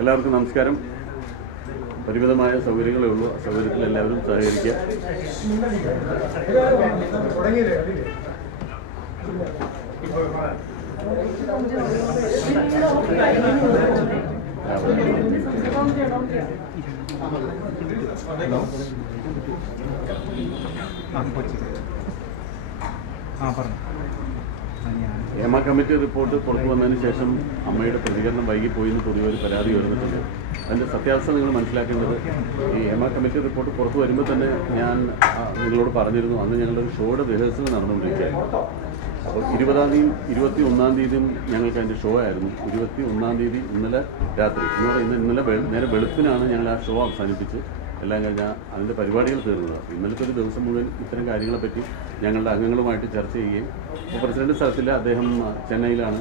എല്ലാവർക്കും നമസ്കാരം. പരിമിതമായ സൗകര്യങ്ങളേ ഉള്ളൂ. സൗകര്യത്തിൽ എല്ലാവരും സഹകരിക്കുക. ഹേമ കമ്മിറ്റി റിപ്പോർട്ട് പുറത്തു വന്നതിന് ശേഷം അമ്മയുടെ പ്രതികരണം വൈകിപ്പോയി എന്ന് പൊതുവെ ഒരു പരാതി ഉയർന്നിട്ടുണ്ട്. അതിൻ്റെ സത്യാവസ്ഥ നിങ്ങൾ മനസ്സിലാക്കേണ്ടത്, ഈ ഹേമ കമ്മിറ്റി റിപ്പോർട്ട് പുറത്തു വരുമ്പോൾ തന്നെ ഞാൻ നിങ്ങളോട് പറഞ്ഞിരുന്നു, അന്ന് ഞങ്ങളൊരു ഷോയുടെ റിഹേഴ്സൽ നടന്നുകൊണ്ടിരിക്കുകയായിരുന്നു. അപ്പോൾ 20-ാം തീയതിയും 21-ാം തീയതിയും ഞങ്ങൾക്ക് അതിൻ്റെ ഷോ ആയിരുന്നു. 21-ാം തീയതി ഇന്നലെ രാത്രി എന്ന് പറയുന്നത് ഇന്നലെ നേരെ വെളുപ്പിനാണ് ഞങ്ങൾ ആ ഷോ അവസാനിപ്പിച്ച് എല്ലാം കഴിഞ്ഞാൽ അതിൻ്റെ പരിപാടികൾ തീർന്നത്. ഇന്നലത്തെ ഒരു ദിവസം മുഴുവൻ ഇത്തരം കാര്യങ്ങളെപ്പറ്റി ഞങ്ങളുടെ അംഗങ്ങളുമായിട്ട് ചർച്ച ചെയ്യുകയും, ഇപ്പോൾ പ്രസിഡന്റ് സ്ഥലത്തില്ല, അദ്ദേഹം ചെന്നൈയിലാണ്,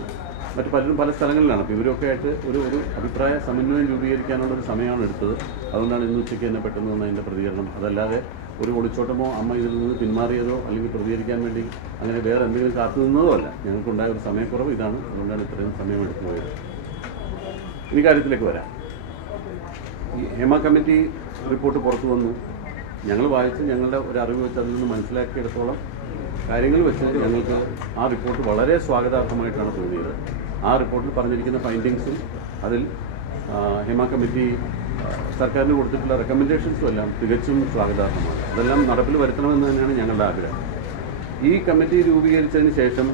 മറ്റു പലരും പല സ്ഥലങ്ങളിലാണ്. അപ്പോൾ ഇവരൊക്കെ ആയിട്ട് ഒരു അഭിപ്രായ സമന്വയം രൂപീകരിക്കാനുള്ള ഒരു സമയമാണ് എടുത്തത്. അതുകൊണ്ടാണ് ഇന്ന് ഉച്ചയ്ക്ക് തന്നെ പെട്ടെന്ന് വന്ന അതിൻ്റെ പ്രതികരണം. അതല്ലാതെ ഒരു ഒളിച്ചോട്ടമോ അമ്മ ഇതിൽ നിന്ന് പിന്മാറിയതോ അല്ലെങ്കിൽ പ്രതികരിക്കാൻ വേണ്ടി അങ്ങനെ വേറെ എന്തെങ്കിലും കാത്തു നിന്നതോ അല്ല. ഞങ്ങൾക്കുണ്ടായ ഒരു സമയക്കുറവ് ഇതാണ്. അതുകൊണ്ടാണ് ഇത്രയും സമയം എടുത്തു പോയത്. ഈ കാര്യത്തിലേക്ക് വരാം. ഈ ഹേമ കമ്മിറ്റി റിപ്പോർട്ട് പുറത്തു വന്നു. ഞങ്ങൾ വായിച്ച് ഞങ്ങളുടെ ഒരു അറിവ് വെച്ച് അതിൽ നിന്ന് മനസ്സിലാക്കിയെടുത്തോളം കാര്യങ്ങൾ വെച്ച് ഞങ്ങൾക്ക് ആ റിപ്പോർട്ട് വളരെ സ്വാഗതാർഹമായിട്ടാണ് തോന്നിയത്. ആ റിപ്പോർട്ടിൽ പറഞ്ഞിരിക്കുന്ന ഫൈൻഡിങ്സും അതിൽ ഹേമ കമ്മിറ്റി സർക്കാരിന് കൊടുത്തിട്ടുള്ള റെക്കമെൻഡേഷൻസും എല്ലാം തികച്ചും സ്വാഗതാർഹമാണ്. അതെല്ലാം നടപ്പിൽ വരുത്തണമെന്ന് തന്നെയാണ് ഞങ്ങളുടെ ആഗ്രഹം. ഈ കമ്മിറ്റി രൂപീകരിച്ചതിന് ശേഷം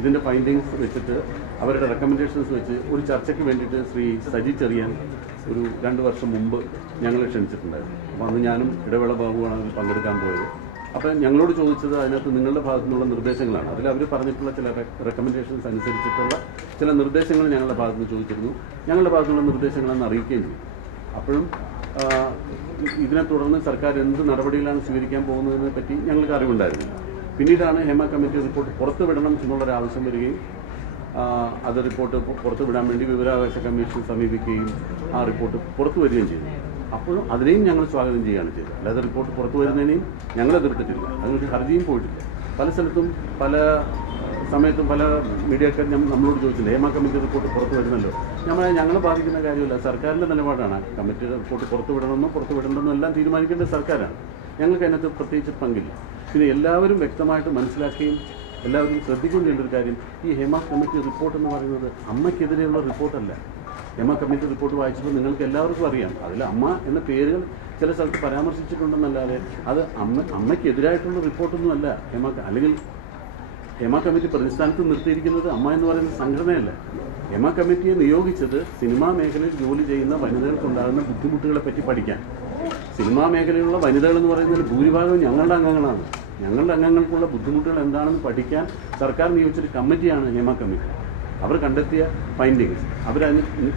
ഇതിൻ്റെ ഫൈൻഡിങ്സ് വെച്ചിട്ട് അവരുടെ റെക്കമെൻഡേഷൻസ് വെച്ച് ഒരു ചർച്ചയ്ക്ക് വേണ്ടിയിട്ട് ശ്രീ സജി ചെറിയാൻ ഒരു 2 വർഷം മുമ്പ് ഞങ്ങളെ ക്ഷണിച്ചിട്ടുണ്ടായിരുന്നു. അപ്പോൾ അന്ന് ഞാനും ഇടവേള ബാബുവാണ് അതിൽ പങ്കെടുക്കാൻ പോയത്. അപ്പോൾ ഞങ്ങളോട് ചോദിച്ചത് അതിനകത്ത് നിങ്ങളുടെ ഭാഗത്തു നിന്നുള്ള നിർദ്ദേശങ്ങളാണ്. അതിൽ അവർ പറഞ്ഞിട്ടുള്ള ചില റെക്കമെൻഡേഷൻസ് അനുസരിച്ചിട്ടുള്ള ചില നിർദ്ദേശങ്ങൾ ഞങ്ങളുടെ ഭാഗത്ത് നിന്ന് ചോദിച്ചിരുന്നു. ഞങ്ങളുടെ ഭാഗത്തുനിന്നുള്ള നിർദ്ദേശങ്ങളെന്ന് അറിയിക്കുകയും ചെയ്തു. അപ്പോഴും ഇതിനെ തുടർന്ന് സർക്കാർ എന്ത് നടപടികളാണ് സ്വീകരിക്കാൻ പോകുന്നതിനെ പറ്റി ഞങ്ങൾക്ക് അറിവുണ്ടായിരുന്നു. പിന്നീടാണ് ഹേമ കമ്മിറ്റി റിപ്പോർട്ട് പുറത്തുവിടണം എന്നുള്ളൊരാവശ്യം വരികയും അത് റിപ്പോർട്ട് പുറത്തുവിടാൻ വേണ്ടി വിവരാവകാശ കമ്മീഷൻ സമീപിക്കുകയും ആ റിപ്പോർട്ട് പുറത്തു വരികയും ചെയ്തു. അപ്പോഴും അതിനെയും ഞങ്ങൾ സ്വാഗതം ചെയ്യുകയാണ് ചെയ്തത്. അല്ലാതെ റിപ്പോർട്ട് പുറത്തു വരുന്നതിനെയും ഞങ്ങൾ എതിർത്തിട്ടില്ല. അതിനൊരു ഹർജിയും പോയിട്ടില്ല. പല സ്ഥലത്തും പല സമയത്തും പല മീഡിയക്കാർ നമ്മളോട് ചോദിച്ചില്ല, ഹേമ കമ്മിറ്റി റിപ്പോർട്ട് പുറത്തു വരുന്നല്ലോ. ഞങ്ങളെ ബാധിക്കുന്ന കാര്യമില്ല. സർക്കാരിൻ്റെ നിലപാടാണ്. കമ്മിറ്റി റിപ്പോർട്ട് പുറത്തു വിടണമെന്നോ പുറത്തു വിടണമെന്നോ എല്ലാം തീരുമാനിക്കേണ്ടത് സർക്കാരാണ്. ഞങ്ങൾക്ക് അതിനകത്ത് പ്രത്യേകിച്ച് പങ്കില്ല. പിന്നെ എല്ലാവരും വ്യക്തമായിട്ട് മനസ്സിലാക്കുകയും എല്ലാവരും ശ്രദ്ധിക്കുകയും ചെയ്യേണ്ട ഒരു കാര്യം, ഈ ഹേമ കമ്മിറ്റി റിപ്പോർട്ട് എന്ന് പറയുന്നത് അമ്മയ്ക്കെതിരെയുള്ള റിപ്പോർട്ടല്ല. ഹേമ കമ്മിറ്റി റിപ്പോർട്ട് വായിച്ചപ്പോൾ നിങ്ങൾക്ക് എല്ലാവർക്കും അറിയാം, അതിൽ അമ്മ എന്ന പേരുകൾ ചില സ്ഥലത്ത് പരാമർശിച്ചിട്ടുണ്ടെന്നല്ലാതെ അത് അമ്മയ്ക്കെതിരായിട്ടുള്ള റിപ്പോർട്ടൊന്നുമല്ല. അല്ലെങ്കിൽ ഹേമ കമ്മിറ്റി പ്രതിസ്ഥാനത്ത് നിർത്തിയിരിക്കുന്നത് അമ്മ എന്ന് പറയുന്ന സംഘടനയല്ല. ഹേമ കമ്മിറ്റിയെ നിയോഗിച്ചത് സിനിമാ മേഖലയിൽ ജോലി ചെയ്യുന്ന വനിതകൾക്കുണ്ടാകുന്ന ബുദ്ധിമുട്ടുകളെ പറ്റി പഠിക്കാൻ. സിനിമാ മേഖലയിലുള്ള വനിതകൾ എന്ന് പറയുന്നതിൽ ഭൂരിഭാഗം ഞങ്ങളുടെ അംഗങ്ങളാണ്. ഞങ്ങളുടെ അംഗങ്ങൾക്കുള്ള ബുദ്ധിമുട്ടുകൾ എന്താണെന്ന് പഠിക്കാൻ സർക്കാർ നിയോഗിച്ചൊരു കമ്മിറ്റിയാണ് ഹേമ കമ്മിറ്റി. അവർ കണ്ടെത്തിയ ഫൈൻഡിങ്സ്, അവരതിന്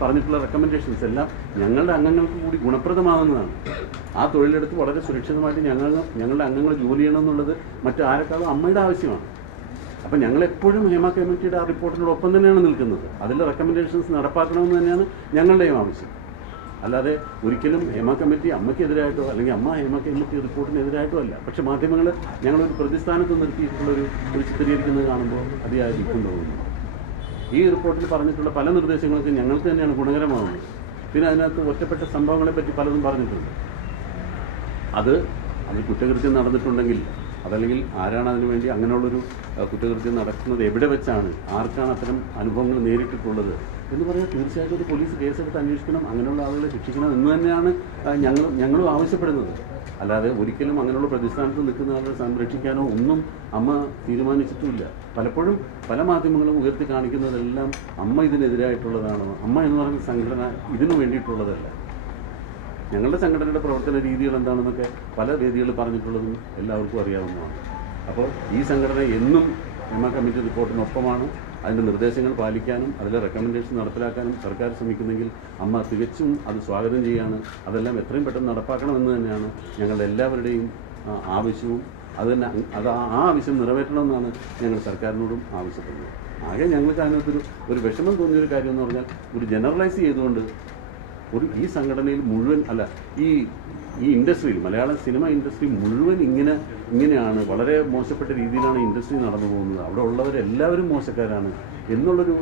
പറഞ്ഞിട്ടുള്ള റെക്കമെൻഡേഷൻസ് എല്ലാം ഞങ്ങളുടെ അംഗങ്ങൾക്ക് കൂടി ഗുണപ്രദമാകുന്നതാണ്. ആ തൊഴിലെടുത്ത് വളരെ സുരക്ഷിതമായിട്ട് ഞങ്ങളുടെ അംഗങ്ങൾ ജോലി ചെയ്യണമെന്നുള്ളത് മറ്റാരെക്കാളും അമ്മയുടെ ആവശ്യമാണ്. അപ്പം ഞങ്ങളെപ്പോഴും ഹേമ കമ്മിറ്റിയുടെ ആ റിപ്പോർട്ടിനോടൊപ്പം തന്നെയാണ് നിൽക്കുന്നത്. അതിലെ റെക്കമെൻഡേഷൻസ് നടപ്പാക്കണമെന്ന് തന്നെയാണ് ഞങ്ങളുടെയും ആവശ്യം. അല്ലാതെ ഒരിക്കലും ഹേമ കമ്മിറ്റി അമ്മയ്ക്കെതിരായിട്ടോ അല്ലെങ്കിൽ അമ്മ ഹേമ കമ്മിറ്റി റിപ്പോർട്ടിനെതിരായിട്ടോ അല്ല. പക്ഷെ മാധ്യമങ്ങൾ ഞങ്ങളൊരു പ്രതിസ്ഥാനത്ത് നിർത്തിയിട്ടുള്ളൊരു ചിത്രീകരിക്കുന്നത് കാണുമ്പോൾ അതിയായ ദുഃഖം തോന്നുന്നു. ഈ റിപ്പോർട്ടിൽ പറഞ്ഞിട്ടുള്ള പല നിർദ്ദേശങ്ങൾക്ക് ഞങ്ങൾക്ക് തന്നെയാണ് ഗുണകരമാകുന്നത്. പിന്നെ അതിനകത്ത് ഒറ്റപ്പെട്ട സംഭവങ്ങളെപ്പറ്റി പലതും പറഞ്ഞിട്ടുണ്ട്. അത് കുറ്റകൃത്യം നടന്നിട്ടുണ്ടെങ്കിൽ അതല്ലെങ്കിൽ ആരാണ് അതിനുവേണ്ടി അങ്ങനെയുള്ളൊരു കുറ്റകൃത്യം നടക്കുന്നത്, എവിടെ വെച്ചാണ്, ആർക്കാണ് അത്തരം അനുഭവങ്ങൾ നേരിട്ടിട്ടുള്ളത് എന്ന് പറഞ്ഞാൽ തീർച്ചയായിട്ടും ഒരു പോലീസ് കേസെടുത്ത് അന്വേഷിക്കണം, അങ്ങനെയുള്ള ആളുകളെ ശിക്ഷിക്കണം എന്ന് തന്നെയാണ് ഞങ്ങളും ആവശ്യപ്പെടുന്നത്. അല്ലാതെ ഒരിക്കലും അങ്ങനെയുള്ള പ്രതിസ്ഥാനത്ത് നിൽക്കുന്ന ആളുകളെ സംരക്ഷിക്കാനോ ഒന്നും അമ്മ തീരുമാനിച്ചിട്ടുമില്ല. പലപ്പോഴും പല മാധ്യമങ്ങളും ഉയർത്തി കാണിക്കുന്നതെല്ലാം അമ്മ ഇതിനെതിരായിട്ടുള്ളതാണ്, അമ്മ എന്ന് പറയുന്ന സംഘടന ഇതിനു വേണ്ടിയിട്ടുള്ളതല്ല. ഞങ്ങളുടെ സംഘടനയുടെ പ്രവർത്തന രീതികൾ എന്താണെന്നൊക്കെ പല വേദികളിൽ പറഞ്ഞിട്ടുള്ളതും എല്ലാവർക്കും അറിയാവുന്നതാണ്. അപ്പോൾ ഈ സംഘടന എന്നും ഹേമ കമ്മിറ്റി റിപ്പോർട്ടിനൊപ്പമാണ്. അതിൻ്റെ നിർദ്ദേശങ്ങൾ പാലിക്കാനും അതിലെ റെക്കമെൻഡേഷൻ നടപ്പിലാക്കാനും സർക്കാർ ശ്രമിക്കുന്നെങ്കിൽ അമ്മ തികച്ചും അത് സ്വാഗതം ചെയ്യുകയാണ്. അതെല്ലാം എത്രയും പെട്ടെന്ന് നടപ്പാക്കണമെന്ന് തന്നെയാണ് ഞങ്ങളുടെ എല്ലാവരുടെയും ആവശ്യവും. അത് ആ ആവശ്യം നിറവേറ്റണമെന്നാണ് ഞങ്ങൾ സർക്കാരിനോടും ആവശ്യപ്പെടുന്നത്. ആകെ ഞങ്ങൾക്ക് അതിനകത്തൊരു വിഷമം തോന്നിയൊരു കാര്യം എന്ന് പറഞ്ഞാൽ, ഒരു ജനറലൈസ് ചെയ്തുകൊണ്ട് ഈ സംഘടനയിൽ മുഴുവൻ അല്ല, ഈ ഇൻഡസ്ട്രിയിൽ, മലയാള സിനിമ ഇൻഡസ്ട്രി മുഴുവൻ ഇങ്ങനെയാണ്, വളരെ മോശപ്പെട്ട രീതിയിലാണ് ഇൻഡസ്ട്രി നടന്നു പോകുന്നത്. അവിടെ ഉള്ളവരെല്ലാവരും മോശക്കാരാണ് എന്നുള്ളൊരു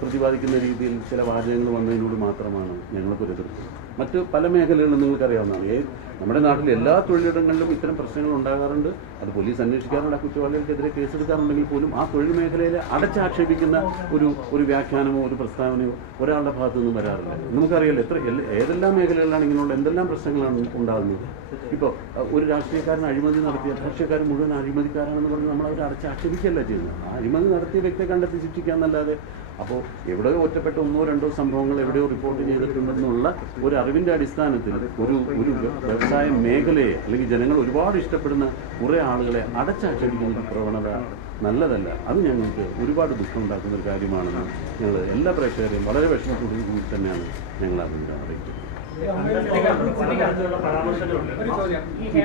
പ്രതിപാദിക്കുന്ന രീതിയിൽ ചില വാചകങ്ങൾ വന്നതിനോട് മാത്രമാണ് ഞങ്ങൾക്കൊരു എതിർപ്പ്. മറ്റ് പല മേഖലകളിലും നിങ്ങൾക്കറിയാവുന്നതാണ്. നമ്മുടെ നാട്ടിൽ എല്ലാ തൊഴിലിടങ്ങളിലും ഇത്തരം പ്രശ്നങ്ങൾ ഉണ്ടാകാറുണ്ട്. അത് പോലീസ് അന്വേഷിക്കാറുണ്ട്. ആ കുറ്റവാളികൾക്കെതിരെ കേസെടുക്കാറുണ്ടെങ്കിൽ പോലും ആ തൊഴിൽ മേഖലയിൽ അടച്ചാക്ഷേപിക്കുന്ന ഒരു വ്യാഖ്യാനമോ ഒരു പ്രസ്താവനയോ ഒരാളുടെ ഭാഗത്തു നിന്നും വരാറില്ല. നമുക്കറിയാലോ ഏതെല്ലാം മേഖലകളിലാണ് ഇങ്ങനെയുള്ള എന്തെല്ലാം പ്രശ്നങ്ങളാണ് ഉണ്ടാകുന്നത്. ഇപ്പോൾ ഒരു രാഷ്ട്രീയക്കാരൻ അഴിമതി നടത്തിയ രാഷ്ട്രീയക്കാരൻ മുഴുവൻ അഴിമതിക്കാരാണെന്ന് പറഞ്ഞ് നമ്മൾ അവർ അടച്ചാക്ഷേപിക്കുകയല്ല ചെയ്യുന്നത്. ആ അഴിമതി നടത്തിയ വ്യക്തിയെ കണ്ടെത്തി ശിക്ഷിക്കാന്നല്ലാതെ അപ്പോൾ എവിടെയോ ഒറ്റപ്പെട്ട 1-2 സംഭവങ്ങൾ എവിടെയോ റിപ്പോർട്ട് ചെയ്തിട്ടുണ്ടെന്നുള്ള ഒരു അറിവിൻ്റെ അടിസ്ഥാനത്തിൽ ഒരു വ്യവസായ മേഖലയെ അല്ലെങ്കിൽ ജനങ്ങൾ ഒരുപാട് ഇഷ്ടപ്പെടുന്ന കുറേ ആളുകളെ അടച്ചാക്ഷേപിക്കുന്ന ഒരു പ്രവണത നല്ലതല്ല. അത് ഞങ്ങൾക്ക് ഒരുപാട് ദുഃഖം ഉണ്ടാക്കുന്ന ഒരു കാര്യമാണെന്ന് ഞങ്ങൾ എല്ലാ പ്രേക്ഷകരെയും വളരെ വിഷമത്തോടു കൂടി തന്നെയാണ് ഞങ്ങൾ അതിൻ്റെ അറിയിക്കുന്നത്. ഈ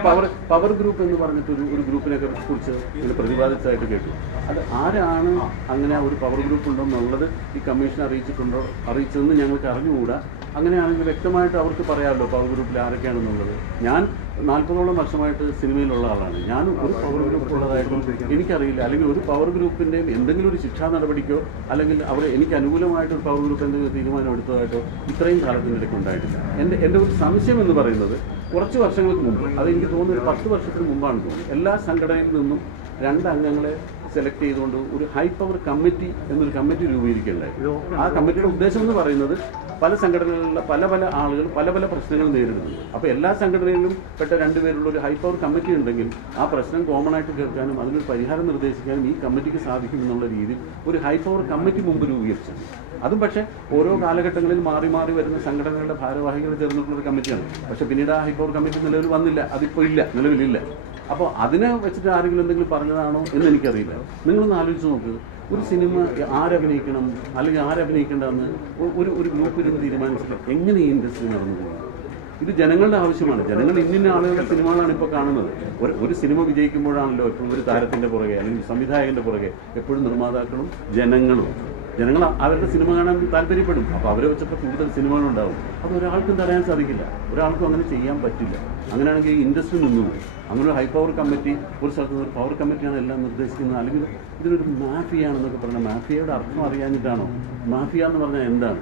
പവർ ഗ്രൂപ്പ് എന്ന് പറഞ്ഞിട്ട് ഒരു ഗ്രൂപ്പിനെ കുറിച്ച് ഇങ്ങനെ പ്രതിപാദിച്ചതായിട്ട് കേട്ടു. അത് ആരാണ് അങ്ങനെ ഒരു പവർ ഗ്രൂപ്പ് ഉണ്ടെന്നുള്ളത് ഈ കമ്മീഷൻ അറിയിച്ചതെന്ന് ഞങ്ങൾക്ക് അറിഞ്ഞുകൂടാ. അങ്ങനെയാണെങ്കിൽ വ്യക്തമായിട്ട് അവർക്ക് പറയാമല്ലോ പവർ ഗ്രൂപ്പിൽ ആരൊക്കെയാണെന്നുള്ളത്. ഞാൻ 40ഓളം വർഷമായിട്ട് സിനിമയിലുള്ള ആളാണ്. ഞാൻ ഒരു പവർ ഗ്രൂപ്പ് ഉള്ളതായിട്ടും എനിക്കറിയില്ല. അല്ലെങ്കിൽ ഒരു പവർ ഗ്രൂപ്പിൻ്റെയും എന്തെങ്കിലും ഒരു ശിക്ഷാ നടപടിക്കോ അല്ലെങ്കിൽ അവർ എനിക്ക് അനുകൂലമായിട്ടൊരു പവർ ഗ്രൂപ്പ് എന്തെങ്കിലും തീരുമാനം എടുത്തതായിട്ടോ ഇത്രയും കാലത്തിനിടയ്ക്ക് ഉണ്ടായിട്ടില്ല. എൻ്റെ ഒരു സംശയം എന്ന് പറയുന്നത് കുറച്ച് വർഷങ്ങൾക്ക് മുമ്പ്, അത് എനിക്ക് തോന്നുന്നു ഒരു 10 വർഷത്തിന് മുമ്പാണ് തോന്നുന്നു, എല്ലാ സംഘടനയിൽ നിന്നും 2 അംഗങ്ങളെ സെലക്ട് ചെയ്തുകൊണ്ട് ഒരു ഹൈ പവർ കമ്മിറ്റി എന്നൊരു കമ്മിറ്റി രൂപീകരിക്കുകയുണ്ടായി. ആ കമ്മിറ്റിയുടെ ഉദ്ദേശം എന്ന് പറയുന്നത് പല സംഘടനകളിലുള്ള പല ആളുകൾ പല പ്രശ്നങ്ങൾ നേരിടുന്നുണ്ട്. അപ്പോൾ എല്ലാ സംഘടനയിലും പെട്ട 2 പേരുള്ള ഒരു ഹൈ പവർ കമ്മിറ്റി ഉണ്ടെങ്കിൽ ആ പ്രശ്നം കോമൺ ആയിട്ട് കേൾക്കാനും അതിനൊരു പരിഹാരം നിർദ്ദേശിക്കാനും ഈ കമ്മിറ്റിക്ക് സാധിക്കും എന്നുള്ള രീതിയിൽ ഒരു ഹൈ പവർ കമ്മിറ്റി മുമ്പ് രൂപീകരിച്ചു. അതും പക്ഷേ ഓരോ കാലഘട്ടങ്ങളിൽ മാറി വരുന്ന സംഘടനകളുടെ ഭാരവാഹികൾ ചേർന്നിട്ടുള്ളൊരു കമ്മിറ്റിയാണ്. പക്ഷേ പിന്നീട് ആ ഹൈ പവർ കമ്മിറ്റി നിലവിൽ വന്നില്ല. അതിപ്പോൾ ഇല്ല, നിലവിലില്ല. അപ്പോൾ അതിനെ വെച്ചിട്ട് ആരെങ്കിലും എന്തെങ്കിലും പറഞ്ഞതാണോ എന്ന് എനിക്കറിയില്ല. നിങ്ങളൊന്ന് ആലോചിച്ച് നോക്ക്, ഒരു സിനിമ ആരഭിനയിക്കണം അല്ലെങ്കിൽ ആരഭിനയിക്കേണ്ടെന്ന് ഒരു ഗ്രൂപ്പിലും തീരുമാനിച്ചിട്ട് എങ്ങനെ ഈ ഇൻഡസ്ട്രി നടന്നു പോകുന്നത്? ഇത് ജനങ്ങളുടെ ആവശ്യമാണ്. ജനങ്ങൾ ഇന്ന ആളുകളുടെ സിനിമകളാണ് ഇപ്പോൾ കാണുന്നത്. ഒരു സിനിമ വിജയിക്കുമ്പോഴാണല്ലോ എപ്പോഴും ഒരു താരത്തിൻ്റെ പുറകെ അല്ലെങ്കിൽ സംവിധായകൻ്റെ പുറകെ എപ്പോഴും നിർമ്മാതാക്കളും ജനങ്ങൾ അവരുടെ സിനിമ കാണാൻ താല്പര്യപ്പെടും. അപ്പോൾ അവരെ വെച്ചപ്പോൾ കൂടുതൽ സിനിമകളുണ്ടാവും. അത് ഒരാൾക്കും തടയാൻ സാധിക്കില്ല, ഒരാൾക്കും അങ്ങനെ ചെയ്യാൻ പറ്റില്ല. അങ്ങനെയാണെങ്കിൽ ഈ ഇൻഡസ്ട്രി നിന്നുപോയി. അങ്ങനെ ഒരു ഹൈ പവർ കമ്മിറ്റി ഒരു സ്ഥലത്ത് നിന്ന് ഒരു പവർ കമ്മിറ്റിയാണ് എല്ലാം നിർദ്ദേശിക്കുന്നത്. അല്ലെങ്കിൽ ഇതിനൊരു മാഫിയാണെന്നൊക്കെ പറഞ്ഞാൽ മാഫിയയുടെ അർത്ഥം അറിയാഞ്ഞിട്ടാണോ? മാഫിയ എന്ന് പറഞ്ഞാൽ എന്താണ്?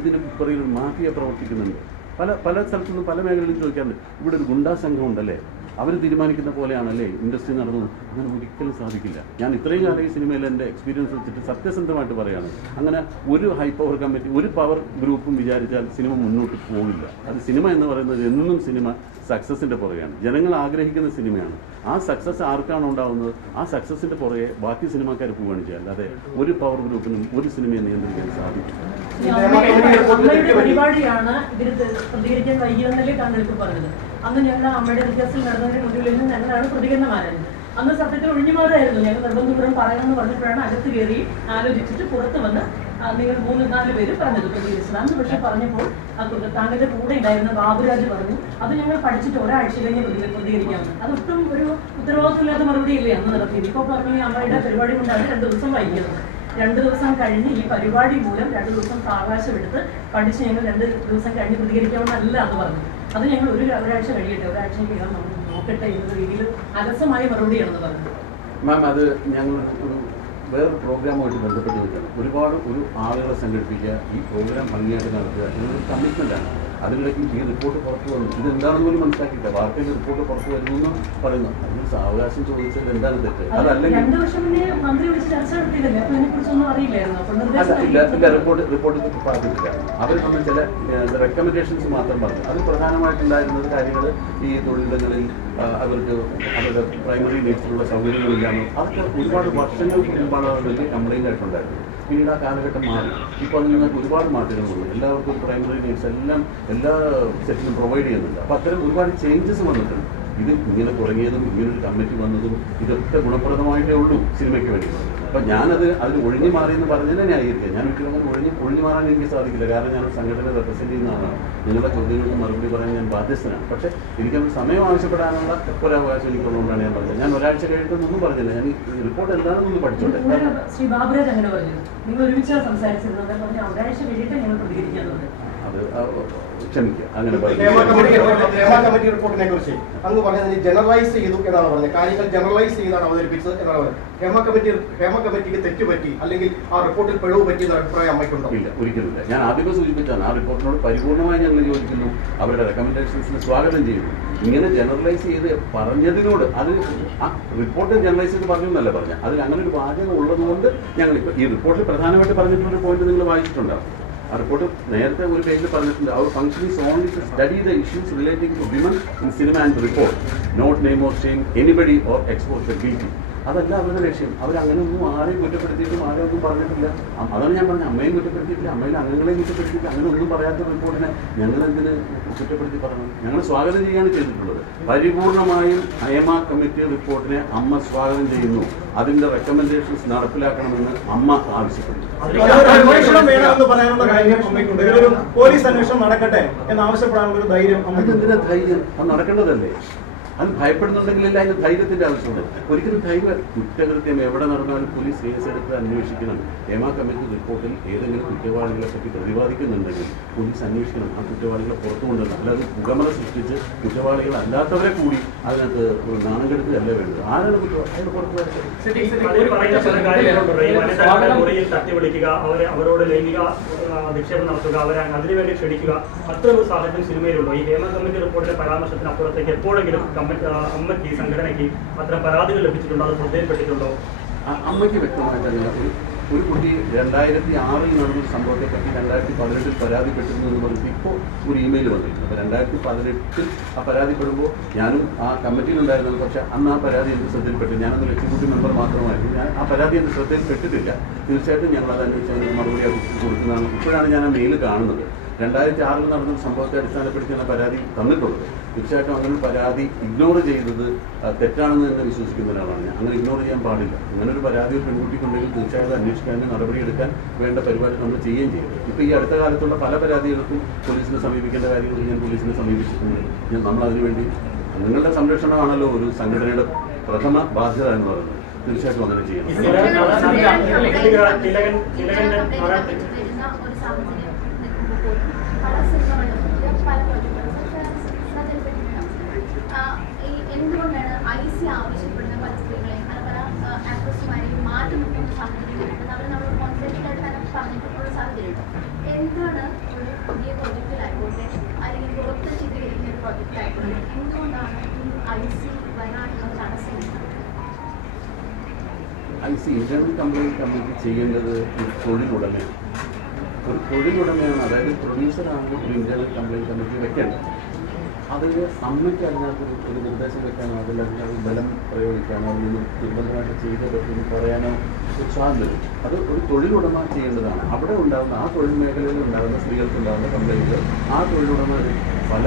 ഇതിന് പുറകിൽ ഒരു മാഫിയ പ്രവർത്തിക്കുന്നുണ്ട്. പല സ്ഥലത്തുനിന്നും പല മേഖലയിലും ചോദിക്കാറുണ്ട്, ഇവിടെ ഒരു ഗുണ്ടാ സംഘം ഉണ്ടല്ലേ, അവർ തീരുമാനിക്കുന്ന പോലെയാണല്ലേ ഇൻഡസ്ട്രി നടന്നത്? അങ്ങനെ ഒരിക്കലും സാധിക്കില്ല. ഞാൻ ഇത്രയും കാലം ഈ സിനിമയിൽ എൻ്റെ എക്സ്പീരിയൻസ് വെച്ചിട്ട് സത്യസന്ധമായിട്ട് പറയുകയാണ്. അങ്ങനെ ഒരു ഹൈ പവർ കമ്മിറ്റി ഒരു പവർ ഗ്രൂപ്പും വിചാരിച്ചാൽ സിനിമ മുന്നോട്ട് പോകില്ല. അത് സിനിമ എന്ന് പറയുന്നത് എന്നും സിനിമ സക്സസിൻ്റെ പുറകെയാണ്. ജനങ്ങൾ ആഗ്രഹിക്കുന്ന സിനിമയാണ്. ആ സക്സസ് ആർക്കാണ് ഉണ്ടാകുന്നത്, ആ സക്സസിൻ്റെ പുറകെ ബാക്കി സിനിമക്കാർ പോവുകയാണ് ചെയ്യുക. അല്ലാതെ ഒരു പവർ ഗ്രൂപ്പിനും ഒരു സിനിമയെ നിയന്ത്രിക്കാൻ സാധിക്കും. പരിപാടിയാണ് ഇതിന് പ്രതികരിക്കാൻ വൈകിയെന്നല്ലേ താങ്കൾക്ക് പറഞ്ഞത്. അന്ന് ഞങ്ങൾ അമ്മയുടെ വിദ്യാഭ്യാസം നടന്നതിന് മുന്നിൽ നിന്ന് ഞങ്ങളാണ് പ്രതികരണമായിരുന്നത്. അന്ന് സത്യത്തിൽ ഒഴിഞ്ഞുമാറായിരുന്നു. ഞങ്ങൾ നിർബന്ധപൂർവ്വം പറയണമെന്ന് പറഞ്ഞപ്പോഴാണ് അകത്ത് കയറി ആലോചിച്ചിട്ട് പുറത്ത് വന്ന് നിങ്ങൾ 3-4 പേര് പറഞ്ഞത് പ്രതികരിച്ചത്. അന്ന് പക്ഷെ പറഞ്ഞപ്പോൾ താങ്കളുടെ കൂടെ ഉണ്ടായിരുന്ന ബാബുരാജ് പറഞ്ഞു അത് ഞങ്ങൾ പഠിച്ചിട്ട് ഒരാഴ്ച കഴിഞ്ഞ് പ്രതികരിക്കാമെന്ന്. അതൊട്ടും ഒരു ഉത്തരവാദിത്തമില്ലാത്ത മറുപടിയില്ലേ അന്ന് നടത്തിയത്. ഇപ്പോൾ പറഞ്ഞു അമ്മയുടെ പരിപാടി കൊണ്ടാണ് 2 ദിവസം വൈകിയത്. 2 ദിവസം കഴിഞ്ഞ് ഈ പരിപാടി മൂലം 2 ദിവസം സാവകാശം എടുത്ത് പഠിച്ച് ഞങ്ങൾ 2 ദിവസം കഴിഞ്ഞ് പ്രതികരിക്കാമെന്നല്ല അത് പറഞ്ഞു. അത് ഞങ്ങൾ ഒരാഴ്ച കഴിയട്ടെ, ഒരാഴ്ചയ്ക്കകം നമ്മൾ നോക്കട്ടെ എന്ന രീതിയിൽ അലസമായ മറുപടിയാണെന്ന് പറഞ്ഞത്. മാം, അത് ഞങ്ങൾ വേറൊരു പ്രോഗ്രാമുമായിട്ട് ബന്ധപ്പെട്ട് വെച്ചാണ്. ഒരുപാട് ആളുകളെ സംഘടിപ്പിക്കുക, ഈ പ്രോഗ്രാം ഭംഗിയായിട്ട് നടത്തുക എന്നൊരു കമ്മിറ്റ്മെൻറ്റാണ്. അതിനിടയ്ക്ക് ഈ റിപ്പോർട്ട് പുറത്തു വന്നു, ഇതെന്താണെന്ന് പോലും മനസ്സിലാക്കിയില്ല. വാർത്തയിൽ റിപ്പോർട്ട് പുറത്തു വരുന്നു എന്ന് പറയുന്നു. അതിന് സാവകാശം ചോദിച്ചാൽ എന്താണ് തെറ്റ്? അതല്ലെങ്കിൽ റിപ്പോർട്ട് പറഞ്ഞിട്ടില്ല. അവർ നമ്മൾ ചില റെക്കമെൻഡേഷൻസ് മാത്രം പറഞ്ഞു. അത് പ്രധാനമായിട്ടുണ്ടായിരുന്നത് കാര്യങ്ങൾ ഈ തൊഴിലിടങ്ങളിൽ അവർക്ക് അവരുടെ പ്രൈമറി നീഡ്സിലുള്ള സൗകര്യങ്ങളില്ലാന്ന് അതൊക്കെ ഒരുപാട് വർഷങ്ങൾക്ക് മുമ്പാണ് വലിയ കംപ്ലൈൻ്റ് ആയിട്ടുണ്ടായിരുന്നു. പിന്നീട് ആ കാലഘട്ടം മാറി. ഇപ്പോൾ അതിൽ നിന്നൊക്കെ ഒരുപാട് മാറ്റങ്ങളുണ്ട്. എല്ലാവർക്കും പ്രൈമറി നീഡ്സ് എല്ലാം എല്ലാ സെറ്റിലും പ്രൊവൈഡ് ചെയ്യുന്നുണ്ട്. അപ്പോൾ അത്തരം ഒരുപാട് ചേഞ്ചസ് വന്നിട്ടുണ്ട്. ഇത് ഇങ്ങനെ തുടങ്ങിയതും ഇങ്ങനൊരു കമ്മിറ്റി വന്നതും ഇതൊക്കെ ഗുണപ്രദമായിട്ടേ ഉള്ളൂ സിനിമയ്ക്ക് വേണ്ടി. അപ്പം അതിന് ഒഴിഞ്ഞു മാറിയെന്ന് പറഞ്ഞതിനെ ന്യായീകരിക്കുക. ഞാൻ ഒരിക്കലും അങ്ങനെ ഒഴിഞ്ഞു മാറാൻ എനിക്ക് സാധിക്കില്ല. കാരണം ഞാൻ സംഘടന റെപ്രസെൻറ്റ് ചെയ്യുന്നതാണ്. നിങ്ങളുടെ ചോദ്യങ്ങൾക്ക് മറുപടി പറയാൻ ഞാൻ ബാധ്യസ്ഥനാണ്. പക്ഷേ എനിക്കത് സമയം ആവശ്യപ്പെടാനുള്ള ഒരവകാശം എനിക്കുള്ളതുകൊണ്ടാണ് ഞാൻ പറഞ്ഞത്. ഞാൻ ഒരാഴ്ച കഴിഞ്ഞിട്ടൊന്നും പറഞ്ഞില്ല. ഞാൻ ഈ റിപ്പോർട്ട് എന്താണെന്നൊന്ന് പഠിച്ചോട്ടെ. ശ്രീ ബാബുരാജ് അങ്ങനെ പറഞ്ഞു, നിങ്ങൾ ഒരുമിച്ചാണ് സംസാരിച്ചിരുന്നത്, ഒരാഴ്ച കഴിഞ്ഞിട്ട് ഞങ്ങൾ പ്രതികരിക്കാറുണ്ട്. അത് ക്ഷമിക്കുക. അങ്ങനെ കമ്മിറ്റി റിപ്പോർട്ടിനെ കുറിച്ച് അങ്ങ് പറഞ്ഞതിന് ജനറലൈസ് ചെയ്തു എന്നാണ് പറഞ്ഞത്. കാര്യങ്ങൾ ജനറലൈസ് ചെയ്താണ് അവതരിപ്പിച്ചത് എന്നാണ് പറഞ്ഞത്. ഹേമ കമ്മിറ്റിക്ക് തെറ്റുപറ്റി അല്ലെങ്കിൽ ആ റിപ്പോർട്ടിൽ പിഴവ് പറ്റിയെന്ന അഭിപ്രായം അമ്മയ്ക്കുണ്ടോ? ഇല്ല, ഒരിക്കലുമില്ല. ഞാൻ ആദ്യമേ സൂചിപ്പിച്ചാണ് ആ റിപ്പോർട്ടിനോട് പരിപൂർണമായി ഞങ്ങൾ യോജിക്കുന്നു, അവരുടെ റെക്കമെൻഡേഷൻസിന് സ്വാഗതം ചെയ്യുന്നു. ഇങ്ങനെ ജനറലൈസ് ചെയ്ത് പറഞ്ഞതിനോട് അത് ആ റിപ്പോർട്ട് ജനറലൈസ് ചെയ്ത് പറഞ്ഞു എന്നല്ല പറഞ്ഞത്, അതിൽ അങ്ങനെ ഒരു വാചകം ഉള്ളതുകൊണ്ട് ഞങ്ങളിപ്പോൾ ഈ റിപ്പോർട്ടിൽ പ്രധാനമായിട്ട് പറഞ്ഞിട്ടുള്ളൊരു പോയിന്റ് നിങ്ങൾ വായിച്ചിട്ടുണ്ടാവും. ആ റിപ്പോർട്ട് നേരത്തെ ഒരു പേജിൽ പറഞ്ഞിട്ടുണ്ട്, അവർ function is only to study the issues relating to women in cinema and report, not name or shame anybody or expose the guilty. അതല്ല അവരുടെ ലക്ഷ്യം. അവരങ്ങനെ ഒന്നും ആരെയും കുറ്റപ്പെടുത്തിയിട്ടും ആരും ഒന്നും പറഞ്ഞിട്ടില്ല. അതാണ് ഞാൻ പറഞ്ഞത്, അമ്മയും കുറ്റപ്പെടുത്തിയിട്ടില്ല, അമ്മയിൽ അംഗങ്ങളെയും കുറ്റപ്പെടുത്തിയിട്ടില്ല. അങ്ങനെ ഒന്നും പറയാത്ത റിപ്പോർട്ടിനെ ഞങ്ങൾ എന്തിന് കുറ്റപ്പെടുത്തി പറയണം? ഞങ്ങൾ സ്വാഗതം ചെയ്യുകയാണ് ചെയ്തിട്ടുള്ളത്. പരിപൂർണമായും ഹേമ കമ്മിറ്റി റിപ്പോർട്ടിനെ അമ്മ സ്വാഗതം ചെയ്യുന്നു. അതിന്റെ റെക്കമെൻഡേഷൻസ് നടപ്പിലാക്കണമെന്ന് അമ്മ ആവശ്യപ്പെടുന്നു. പോലീസ് അന്വേഷണം നടക്കട്ടെ എന്നാവശ്യപ്പെടാനുള്ള ഒരു ധൈര്യം അതെന്തിനാ ധൈര്യം? അത് നടക്കേണ്ടതല്ലേ? അത് ഭയപ്പെടുന്നുണ്ടെങ്കിലല്ല അതിന് ധൈര്യത്തിന്റെ ആവശ്യമുണ്ട്. ഒരിക്കലും ധൈര്യം, കുറ്റകൃത്യം എവിടെ നടന്നാലും പോലീസ് കേസെടുത്ത് അന്വേഷിക്കണം. ഹേമ കമ്മിറ്റി റിപ്പോർട്ടിൽ ഏതെങ്കിലും കുറ്റവാളികളെ പറ്റി പ്രതിപാദിക്കുന്നുണ്ടെങ്കിൽ പോലീസ് അന്വേഷിക്കണം. ആ കുറ്റവാളികളെ പുറത്തു കൊണ്ടുവരണം. അല്ലാതെ പുകമറ സൃഷ്ടിച്ച് കുറ്റവാളികളല്ലാത്തവരെ കൂടി അതിനകത്ത് ഒരു നാണം കെടുത്തുകയല്ല വേണ്ടത്. ആരാണ് കുറ്റവാളികൾ പുറത്തു തട്ടിവിളിക്കുക, അവരോട് ലൈംഗിക നിക്ഷേപം നടത്തുക, അവരെ അതിനുവേണ്ടി ക്ഷണിക്കുക, അത്തരം ഒരു സാഹചര്യം സിനിമയിലുണ്ടോ? ഈ ഹേമ കമ്മിറ്റി റിപ്പോർട്ടിലെ പരാമർശത്തിന് അപ്പുറത്തേക്ക് എപ്പോഴെങ്കിലും അമ്മയ്ക്ക് സംഘടനയ്ക്ക് അത്തരം പരാതികൾ ലഭിച്ചിട്ടുണ്ടോ? അത് ശ്രദ്ധയിൽപ്പെട്ടിട്ടുണ്ടോ? അമ്മയ്ക്ക് വ്യക്തമായിട്ട് അറിയാം. ഒരു കുട്ടി 2006 നടന്ന സംഭവത്തെ പറ്റി 2018 പരാതിപ്പെട്ടിരുന്നു എന്ന് പറഞ്ഞിട്ട് ഇപ്പോൾ ഒരു ഇമെയിൽ വന്നിട്ടുണ്ട്. അപ്പോൾ 2018 ആ പരാതിപ്പെടുമ്പോൾ ഞാനും ആ കമ്മിറ്റിയിലുണ്ടായിരുന്നത്. പക്ഷേ അന്ന് ആ പരാതി എൻ്റെ ശ്രദ്ധയിൽപ്പെട്ടു. ഞാനൊന്ന് എക്സിക്യൂട്ടീവ് മെമ്പർ മാത്രമായിരുന്നു. ഞാൻ ആ പരാതി എൻ്റെ ശ്രദ്ധയിൽപ്പെട്ടിട്ടില്ല. തീർച്ചയായിട്ടും ഞങ്ങൾ അതനുസരിച്ച് അതിന് മറുപടി കൊടുക്കുന്നതാണ്. ഇപ്പോഴാണ് ഞാൻ ആ മെയിൽ കാണുന്നത്. 2006 നടന്ന സംഭവത്തെ അടിസ്ഥാനപ്പെടുത്തിയാണ് പരാതി തന്നിട്ടുള്ളത്. തീർച്ചയായിട്ടും അങ്ങനെ പരാതി ഇഗ്നോർ ചെയ്തത് തെറ്റാണെന്ന് തന്നെ വിശ്വസിക്കുന്ന ഒരാളാണ് ഞാൻ. അങ്ങനെ ഇഗ്നോർ ചെയ്യാൻ പാടില്ല. അങ്ങനെ ഒരു പരാതി ഒരു പെൺകുട്ടിക്കുണ്ടെങ്കിൽ തീർച്ചയായിട്ടും അന്വേഷിക്കാനും നടപടിയെടുക്കാൻ വേണ്ട പരിപാടി നമ്മൾ ചെയ്യുകയും ചെയ്യും. ഇപ്പോൾ ഈ അടുത്ത കാലത്തുള്ള പല പരാതികൾക്കും പോലീസിനെ സമീപിക്കേണ്ട കാര്യങ്ങൾ ഞാൻ പോലീസിനെ സമീപിച്ചിട്ടുണ്ട്. നമ്മൾ അതിനുവേണ്ടി നിങ്ങളുടെ സംരക്ഷണമാണല്ലോ ഒരു സംഘടനയുടെ പ്രഥമ ബാധ്യത എന്ന് പറയുന്നത്. തീർച്ചയായിട്ടും അങ്ങനെ ചെയ്യണം. എന്തുകൊണ്ടാണ് IC ആവശ്യപ്പെടുന്ന പല സ്ത്രീകളെയും പല ആക്ട്രസ്മാരെയും മാറ്റി നിർത്തുന്ന സാഹചര്യം അവർ നമ്മൾ കോൺഫിഡൻഷ്യലായിട്ട് തന്നെ പറഞ്ഞിട്ടുള്ള സാഹചര്യം എന്താണ് ഒരു പുതിയ പ്രോജക്റ്റിലായിക്കോട്ടെ അല്ലെങ്കിൽ പുറത്ത് ചിത്രീകരിക്കുന്ന ഒരു പ്രോജക്റ്റിലായിക്കോട്ടെ എന്തുകൊണ്ടാണ് ഈ IC വരാനുള്ള തടസ്സമില്ല? IC ഇന്റേണൽ കംപ്ലയിന്റ് കമ്മിറ്റി ചെയ്യേണ്ടത് ഒരു തൊഴിലുടമയാണ്. ഒരു തൊഴിലുടമയാണ്, അതായത് പ്രൊഡ്യൂസറാണ് ഒരു ഇന്റേണൽ കംപ്ലയിന്റ് കമ്മിറ്റി വെക്കേണ്ടത്. അത് അമ്മയ്ക്ക് അതിനകത്ത് ഒരു നിർദ്ദേശം വെക്കാനോ അതല്ലെങ്കിൽ അത് ബലം പ്രയോഗിക്കാനോ അതിൽ നിന്ന് നിർബന്ധമായിട്ട് ചെയ്തേ പറ്റുമെന്ന് പറയാനോ ഒരു സ്വാതന്ത്ര്യം അത് ഒരു തൊഴിലുടമ ചെയ്യേണ്ടതാണ്. അവിടെ ഉണ്ടാകുന്ന ആ തൊഴിൽ മേഖലയിൽ ഉണ്ടാകുന്ന സ്ത്രീകൾക്കുണ്ടാകുന്ന കംപ്ലയിൻറ്റുകൾ ആ തൊഴിലുടമ പല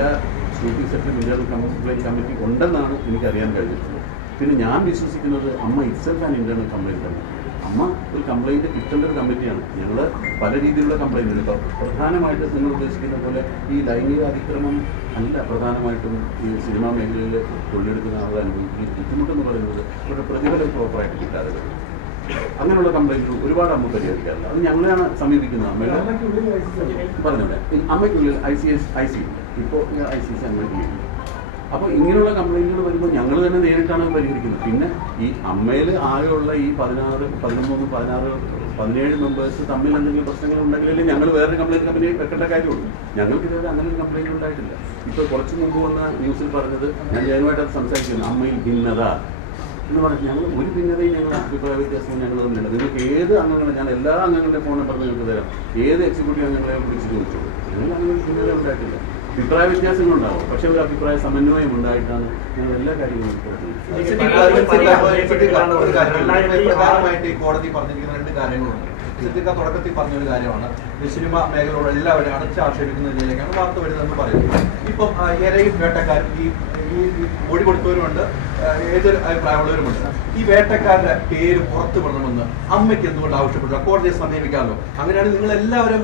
ഷൂട്ടിംഗ് സെറ്റിൽ ഇന്റേണൽ കംപ്ലയിന്റ് കമ്മിറ്റി ഉണ്ടെന്നാണ് എനിക്കറിയാൻ കഴിഞ്ഞിട്ടുള്ളത്. പിന്നെ ഞാൻ വിശ്വസിക്കുന്നത് അമ്മ itself and internal complaint committee. അമ്മ ഒരു കംപ്ലയിൻറ്റ് കിട്ടേണ്ട ഒരു കമ്മിറ്റിയാണ്. ഞങ്ങൾ പല രീതിയിലുള്ള കംപ്ലയിൻറ്റുകൾ ഇപ്പോൾ പ്രധാനമായിട്ട് നിങ്ങൾ ഉദ്ദേശിക്കുന്ന പോലെ ഈ ലൈംഗിക അതിക്രമം അല്ല പ്രധാനമായിട്ടും ഈ സിനിമാ മേഖലയിൽ തൊഴിലെടുക്കുന്ന ആളുകൾ അനുഭവിക്കുന്ന ബുദ്ധിമുട്ടെന്ന് പറയുന്നത് ഇവിടെ പ്രതിഫലം പ്രോപ്പറായിട്ട് കിട്ടാതെ വരും. അങ്ങനെയുള്ള കംപ്ലയിൻറ്റുകൾ ഒരുപാട് അമ്മ പരിഹരിക്കാറില്ല. അത് ഞങ്ങളെയാണ് സമീപിക്കുന്നത്. അമ്മയുടെ പറഞ്ഞൂടെ അമ്മയ്ക്കുള്ളിൽ IC ഇപ്പോൾ ICC അമ്മയ്ക്കുള്ളിൽ. അപ്പോൾ ഇങ്ങനെയുള്ള കംപ്ലയിൻറ്റുകൾ വരുമ്പോൾ ഞങ്ങൾ തന്നെ നേരിട്ടാണ് പരിഹരിക്കുന്നത്. പിന്നെ ഈ അമ്മയിൽ ആകെയുള്ള ഈ 16, 13, 16, 17 മെമ്പേഴ്സ് തമ്മിൽ എന്തെങ്കിലും പ്രശ്നങ്ങൾ ഉണ്ടെങ്കിലല്ലേ ഞങ്ങൾ വേറൊരു കംപ്ലയിൻറ്റ് കമ്പനി വെക്കേണ്ട കാര്യമുള്ളൂ. ഞങ്ങൾക്ക് ഇതുവരെ അങ്ങനെ ഒരു കംപ്ലയിൻറ്റ് ഉണ്ടായിട്ടില്ല. ഇപ്പോൾ കുറച്ച് മുമ്പ് വന്ന ന്യൂസിൽ പറഞ്ഞത് ഞാൻ ജനുമായിട്ട് അത് സംസാരിക്കുന്നു, അമ്മയിൽ ഭിന്നത എന്ന് പറഞ്ഞാൽ ഞങ്ങൾ ഒരു ഭിന്നതയും ഞങ്ങൾ അഭിപ്രായ വ്യത്യാസവും ഞങ്ങൾ തമ്മിലുണ്ട്. നിങ്ങൾക്ക് ഏത് അംഗങ്ങളും ഞാൻ എല്ലാ അംഗങ്ങളുടെ ഫോൺ നമ്പർ നിങ്ങൾക്ക് തരാം. ഏത് എക്സിക്യൂട്ടീവ് അംഗങ്ങളെ വിളിച്ച് ചോദിച്ചോളൂ. ഞങ്ങൾ അങ്ങനെ ഒരു ഭിന്നത ഉണ്ടായിട്ടില്ല. അഭിപ്രായ വ്യത്യാസങ്ങളുണ്ടാവും, പക്ഷെ ഒരു അഭിപ്രായ സമന്വയം ഉണ്ടായിട്ടാണ് ഞങ്ങൾ എല്ലാ കാര്യങ്ങളും പ്രധാനമായിട്ട് ഈ കോടതി പറഞ്ഞിരിക്കുന്ന 2 കാര്യങ്ങളുണ്ട്. സിദ്ദിഖ തുടക്കത്തിൽ പറഞ്ഞൊരു കാര്യമാണ് സിനിമ മേഖലയോട് എല്ലാവരും അടച്ചാക്ഷേപിക്കുന്ന രീതിയിലേക്കാണ് വാർത്ത വരുന്നതെന്ന് പറയുന്നത്. ഇപ്പം ഇരയും വേട്ടക്കാരും ഈ മൊഴി കൊടുത്തവരുമുണ്ട്, ഏതൊരു അഭിപ്രായമുള്ളവരുമുണ്ട്. ഈ വേട്ടക്കാരുടെ പേര് പുറത്തു വിടണമെന്ന് അമ്മയ്ക്ക് എന്തുകൊണ്ട് ആവശ്യപ്പെട്ടില്ല? കോടതിയെ സമീപിക്കാമല്ലോ. അങ്ങനെയാണെങ്കിൽ നിങ്ങൾ എല്ലാവരും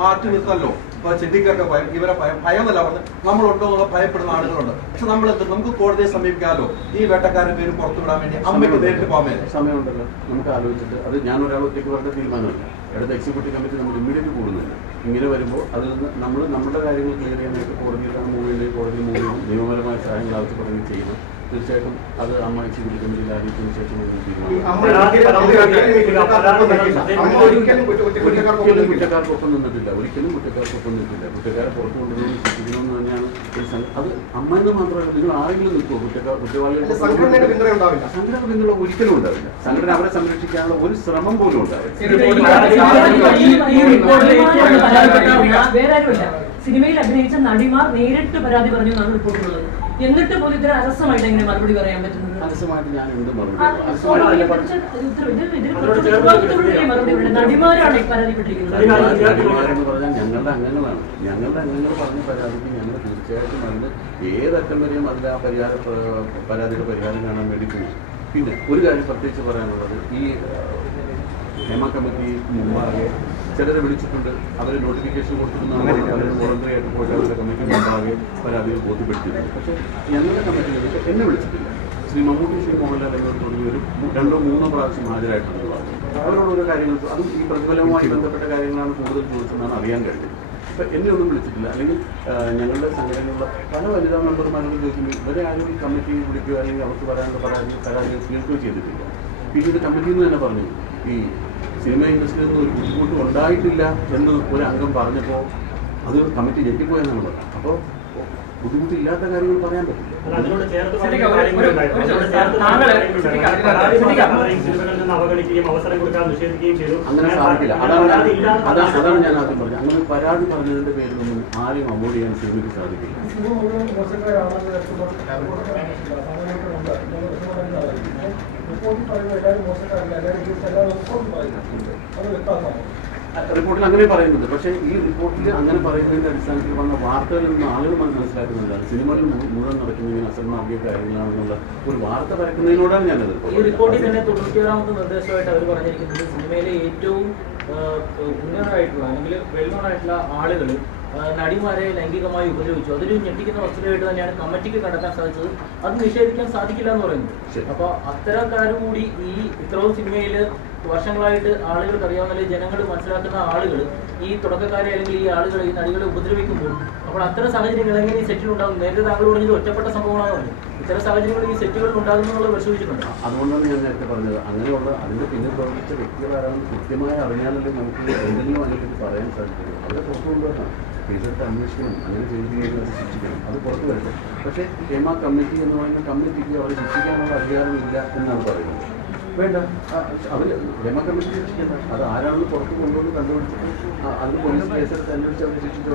മാറ്റി നിർത്താമല്ലോ. ഇപ്പോൾ സിദ്ദിഖൊക്കെ ഭയം, ഇവരെ ഭയമല്ല പറഞ്ഞ് നമ്മളുണ്ടോ എന്നുള്ള ഭയപ്പെടുന്ന ആളുകളുണ്ട്. പക്ഷെ നമുക്ക് കോടതിയെ സമീപിക്കാമല്ലോ. ഈ വേട്ടക്കാരുടെ പേര് പുറത്തു വിടാൻ വേണ്ടി അമ്മയ്ക്ക് നേരിട്ട് പോകാൻ സമയമുണ്ടല്ലോ. നമുക്ക് ആലോചിച്ചിട്ട് അത് ഞാൻ ഒരാൾ ഒറ്റയ്ക്ക് പറഞ്ഞ തീരുമാനമല്ല. അടുത്ത എക്സിക്യൂട്ടീവ് കമ്മിറ്റി നമ്മൾ ഇമ്മീഡിയറ്റ് കൂടുന്നില്ല. ഇങ്ങനെ വരുമ്പോൾ അതിൽ നിന്ന് നമ്മുടെ കാര്യങ്ങൾ ക്ലിയർ ചെയ്യാനായിട്ട് കോടതിയിലാണ് മൂവ് ചെയ്യുന്നത്, കോടതി മൂവ് ചെയ്യും, നിയമപരമായ സഹായങ്ങൾ ആവശ്യപ്പെടുകയും ചെയ്യണം. തീർച്ചയായിട്ടും അത് അമ്മ സിവിൽ കമ്മിറ്റിയിൽ അറിയിച്ചതിന് ശേഷം ഒരിക്കലും കുറ്റക്കാർക്കൊപ്പം നിന്നിട്ടില്ല. കുറ്റക്കാരെ പുറത്തു കൊണ്ടുവന്ന് ശിക്ഷിക്കണമെന്ന് തന്നെയാണ് അത്. അമ്മ എന്ന് മാത്രമല്ല, നിങ്ങൾ ആരെങ്കിലും നിൽക്കുമോ കുറ്റവാളികളുടെ സംഘടന പിന്തുണ ഒരിക്കലും ഉണ്ടാവില്ല. സംഘടന അവരെ സംരക്ഷിക്കാനുള്ള ഒരു ശ്രമം പോലും ഉണ്ടാവില്ല. വേറെ ആരുമില്ല, സിനിമയിൽ അഭിനയിച്ച നടിമാർ നേരിട്ട് പരാതി പറഞ്ഞു എന്നാണ് റിപ്പോർട്ടുള്ളത്. എന്നിട്ട് പോലും ഇത്ര അലസമായിട്ട് എങ്ങനെ മറുപടി പറയാൻ പറ്റുന്നത്? അലസമായിട്ട് ഞാൻ എന്ത് മറുപടി? നടിമാരാണ് പരാതിപ്പെട്ടിരിക്കുന്നത്. നടിമാരെന്ന് പറഞ്ഞാൽ ഞങ്ങളുടെ അംഗങ്ങളാണ്. ഞങ്ങളുടെ അംഗങ്ങൾ പറഞ്ഞ പരാതിക്ക് ഞങ്ങൾ തീർച്ചയായിട്ടും അതിന് ഏതറ്റം വരെയും അതിൽ ആ പരാതിയുടെ പരിഹാരം കാണാൻ വേണ്ടി പോകും. പിന്നെ ഒരു കാര്യം പ്രത്യേകിച്ച് പറയാനുള്ളത്, ഈ ഹേമ കമ്മിറ്റി മുമ്പാകെ ചിലരെ വിളിച്ചിട്ടുണ്ട്, അവർ നോട്ടിഫിക്കേഷൻ കൊടുത്തിരുന്നാണ് അവർ വോളണ്ടറി ആയിട്ട് പോയിട്ട് അവരുടെ കമ്മിറ്റി മുമ്പാകെ പരാതികൾ ബോധ്യപ്പെടുത്തിയിട്ടുണ്ട്. പക്ഷേ ഞങ്ങളുടെ കമ്മിറ്റിയിലേക്ക് എന്നെ വിളിച്ചിട്ടില്ല. ശ്രീ മമ്മൂട്ടി, ശ്രീ മോഹൻലാൽ എന്നോട് തുടങ്ങി ഒരു 2-3 പ്രാവശ്യം ഹാജരായിട്ടുണ്ട്. അവരോട് ഓരോ കാര്യങ്ങൾ, അതും ഈ പ്രതിഫലവുമായി ബന്ധപ്പെട്ട കാര്യങ്ങളാണ് കൂടുതൽ ചോദിച്ചതെന്നാണ് അറിയാൻ കഴിഞ്ഞത്. ഇപ്പം എന്നെ ഒന്നും വിളിച്ചിട്ടില്ല. അല്ലെങ്കിൽ ഞങ്ങളുടെ സംഘടനയിലുള്ള പല വനിതാ മെമ്പർമാരോട് ചോദിക്കുമ്പോൾ ഇവരെ ആരും ഈ കമ്മിറ്റി വിളിക്കുകയോ അല്ലെങ്കിൽ അവർക്ക് പറയാനുള്ള പരാതികൾ സ്വീകരിക്കുകയോ ചെയ്തിട്ടില്ല. പിന്നീട് കമ്മിറ്റിയിൽ നിന്ന് തന്നെ പറഞ്ഞു, ഈ സിനിമ ഇൻഡസ്ട്രിയിൽ നിന്ന് ഒരു ബുദ്ധിമുട്ടും ഉണ്ടായിട്ടില്ല എന്ന് ഒരു അംഗം പറഞ്ഞപ്പോൾ അത് കമ്മിറ്റി ഞെട്ടിപ്പോയെന്നാണ് പറഞ്ഞത്. അപ്പോൾ ബുദ്ധിമുട്ടില്ലാത്ത കാര്യങ്ങൾ പറയാൻ പറ്റില്ല. അങ്ങനെ സാധിക്കില്ല. അതാണ് ഞാൻ ആദ്യം പറഞ്ഞത്. അങ്ങനെ പരാതി പറഞ്ഞതിന്റെ പേരിലൊന്നും ആരെയും അവോയ്ഡ് ചെയ്യാൻ സിനിമയ്ക്ക് സാധിക്കില്ല. റിപ്പോർട്ടിൽ അങ്ങനെ പറയുന്നുണ്ട്. പക്ഷേ ഈ റിപ്പോർട്ടിൽ അങ്ങനെ പറയുന്നതിന്റെ അടിസ്ഥാനത്തിൽ വന്ന വാർത്തകളിൽ നിന്ന് ആളുകൾ മനസ്സിലാക്കുന്നുണ്ടാണ് സിനിമകളിൽ മുഴുവൻ നടക്കുന്ന അസന്മാർഗീയ കാര്യങ്ങളാണെന്നുള്ള ഒരു വാർത്ത പരക്കുന്നതിനോടാണ് ഞാനത്. ഈ റിപ്പോർട്ടിൽ തന്നെ 91ാമത്തെ നിർദ്ദേശമായിട്ട് അവർ പറഞ്ഞിരിക്കുന്നത് സിനിമയിലെ ഏറ്റവും ഉന്നതരായിട്ടുള്ള അല്ലെങ്കിൽ വെൽനോൺ ആയിട്ടുള്ള ആളുകൾ നടിമാരെ ലൈംഗികമായി ഉപദ്രവിച്ചു. അതൊരു ഞെട്ടിക്കുന്ന വസ്തുതയായിട്ട് തന്നെയാണ് കമ്മിറ്റിക്ക് കണ്ടെത്താൻ സാധിച്ചത്. അത് നിഷേധിക്കാൻ സാധിക്കില്ല എന്ന് പറയുന്നത്. അപ്പോൾ അത്തരക്കാരും കൂടി ഈ ഇത്രയും സിനിമയിൽ വർഷങ്ങളായിട്ട് ആളുകൾക്ക് അറിയാവുന്ന, ജനങ്ങൾ മനസ്സിലാക്കുന്ന ആളുകൾ ഈ തുടക്കക്കാരെ അല്ലെങ്കിൽ ഈ ആളുകൾ ഈ നടികളെ ഉപദ്രവിക്കുമ്പോൾ അപ്പോൾ അത്തരം സാഹചര്യങ്ങൾ എങ്ങനെ ഈ സെറ്റിൽ ഉണ്ടാകും? നേരത്തെ താങ്കൾ പറഞ്ഞത് ഒറ്റപ്പെട്ട സംഭവമാണെന്ന് പറഞ്ഞു. ഇത്തരം സാഹചര്യങ്ങൾ ഈ സെറ്റുകളിൽ ഉണ്ടാകുന്നുള്ളത് പരിശോധിച്ചിട്ടുണ്ട്. അതുകൊണ്ടാണ് ഞാൻ നേരത്തെ പറഞ്ഞത്, അങ്ങനെയുള്ള അതിന്റെ പിന്നിൽ പ്രവർത്തിച്ച വ്യക്തികളാണെന്ന് കൃത്യമായി അറിഞ്ഞാലല്ലേ നമുക്ക് എന്തെങ്കിലും അതിനെപ്പറ്റി പറയാൻ സാധിക്കുള്ളൂ. അവരെ പുറത്തു കൊണ്ടുവരണം, കേസെടുത്ത് അന്വേഷിക്കണം, അങ്ങനെ ചെയ്തിരിക്കുന്നത് ശിക്ഷിക്കണം, അത് പുറത്തു വരണം. പക്ഷേ ഹേമ കമ്മിറ്റി എന്ന് പറയുന്ന കമ്മിറ്റിക്ക് അവരെ ശിക്ഷിക്കാനുള്ള അധികാരമില്ല എന്നാണ് പറയുന്നത്. വേണ്ട, അവർ ഹേമ കമ്മിറ്റി ശിക്ഷിക്കണ്ട. അത് ആരാണെന്ന് പുറത്ത് കൊണ്ടുവന്ന് കണ്ടുപിടിച്ചിട്ട് അതിന് പോലീസ് കേസെടുത്ത് അന്വേഷിച്ച് അവരെ ശിക്ഷിച്ചോ.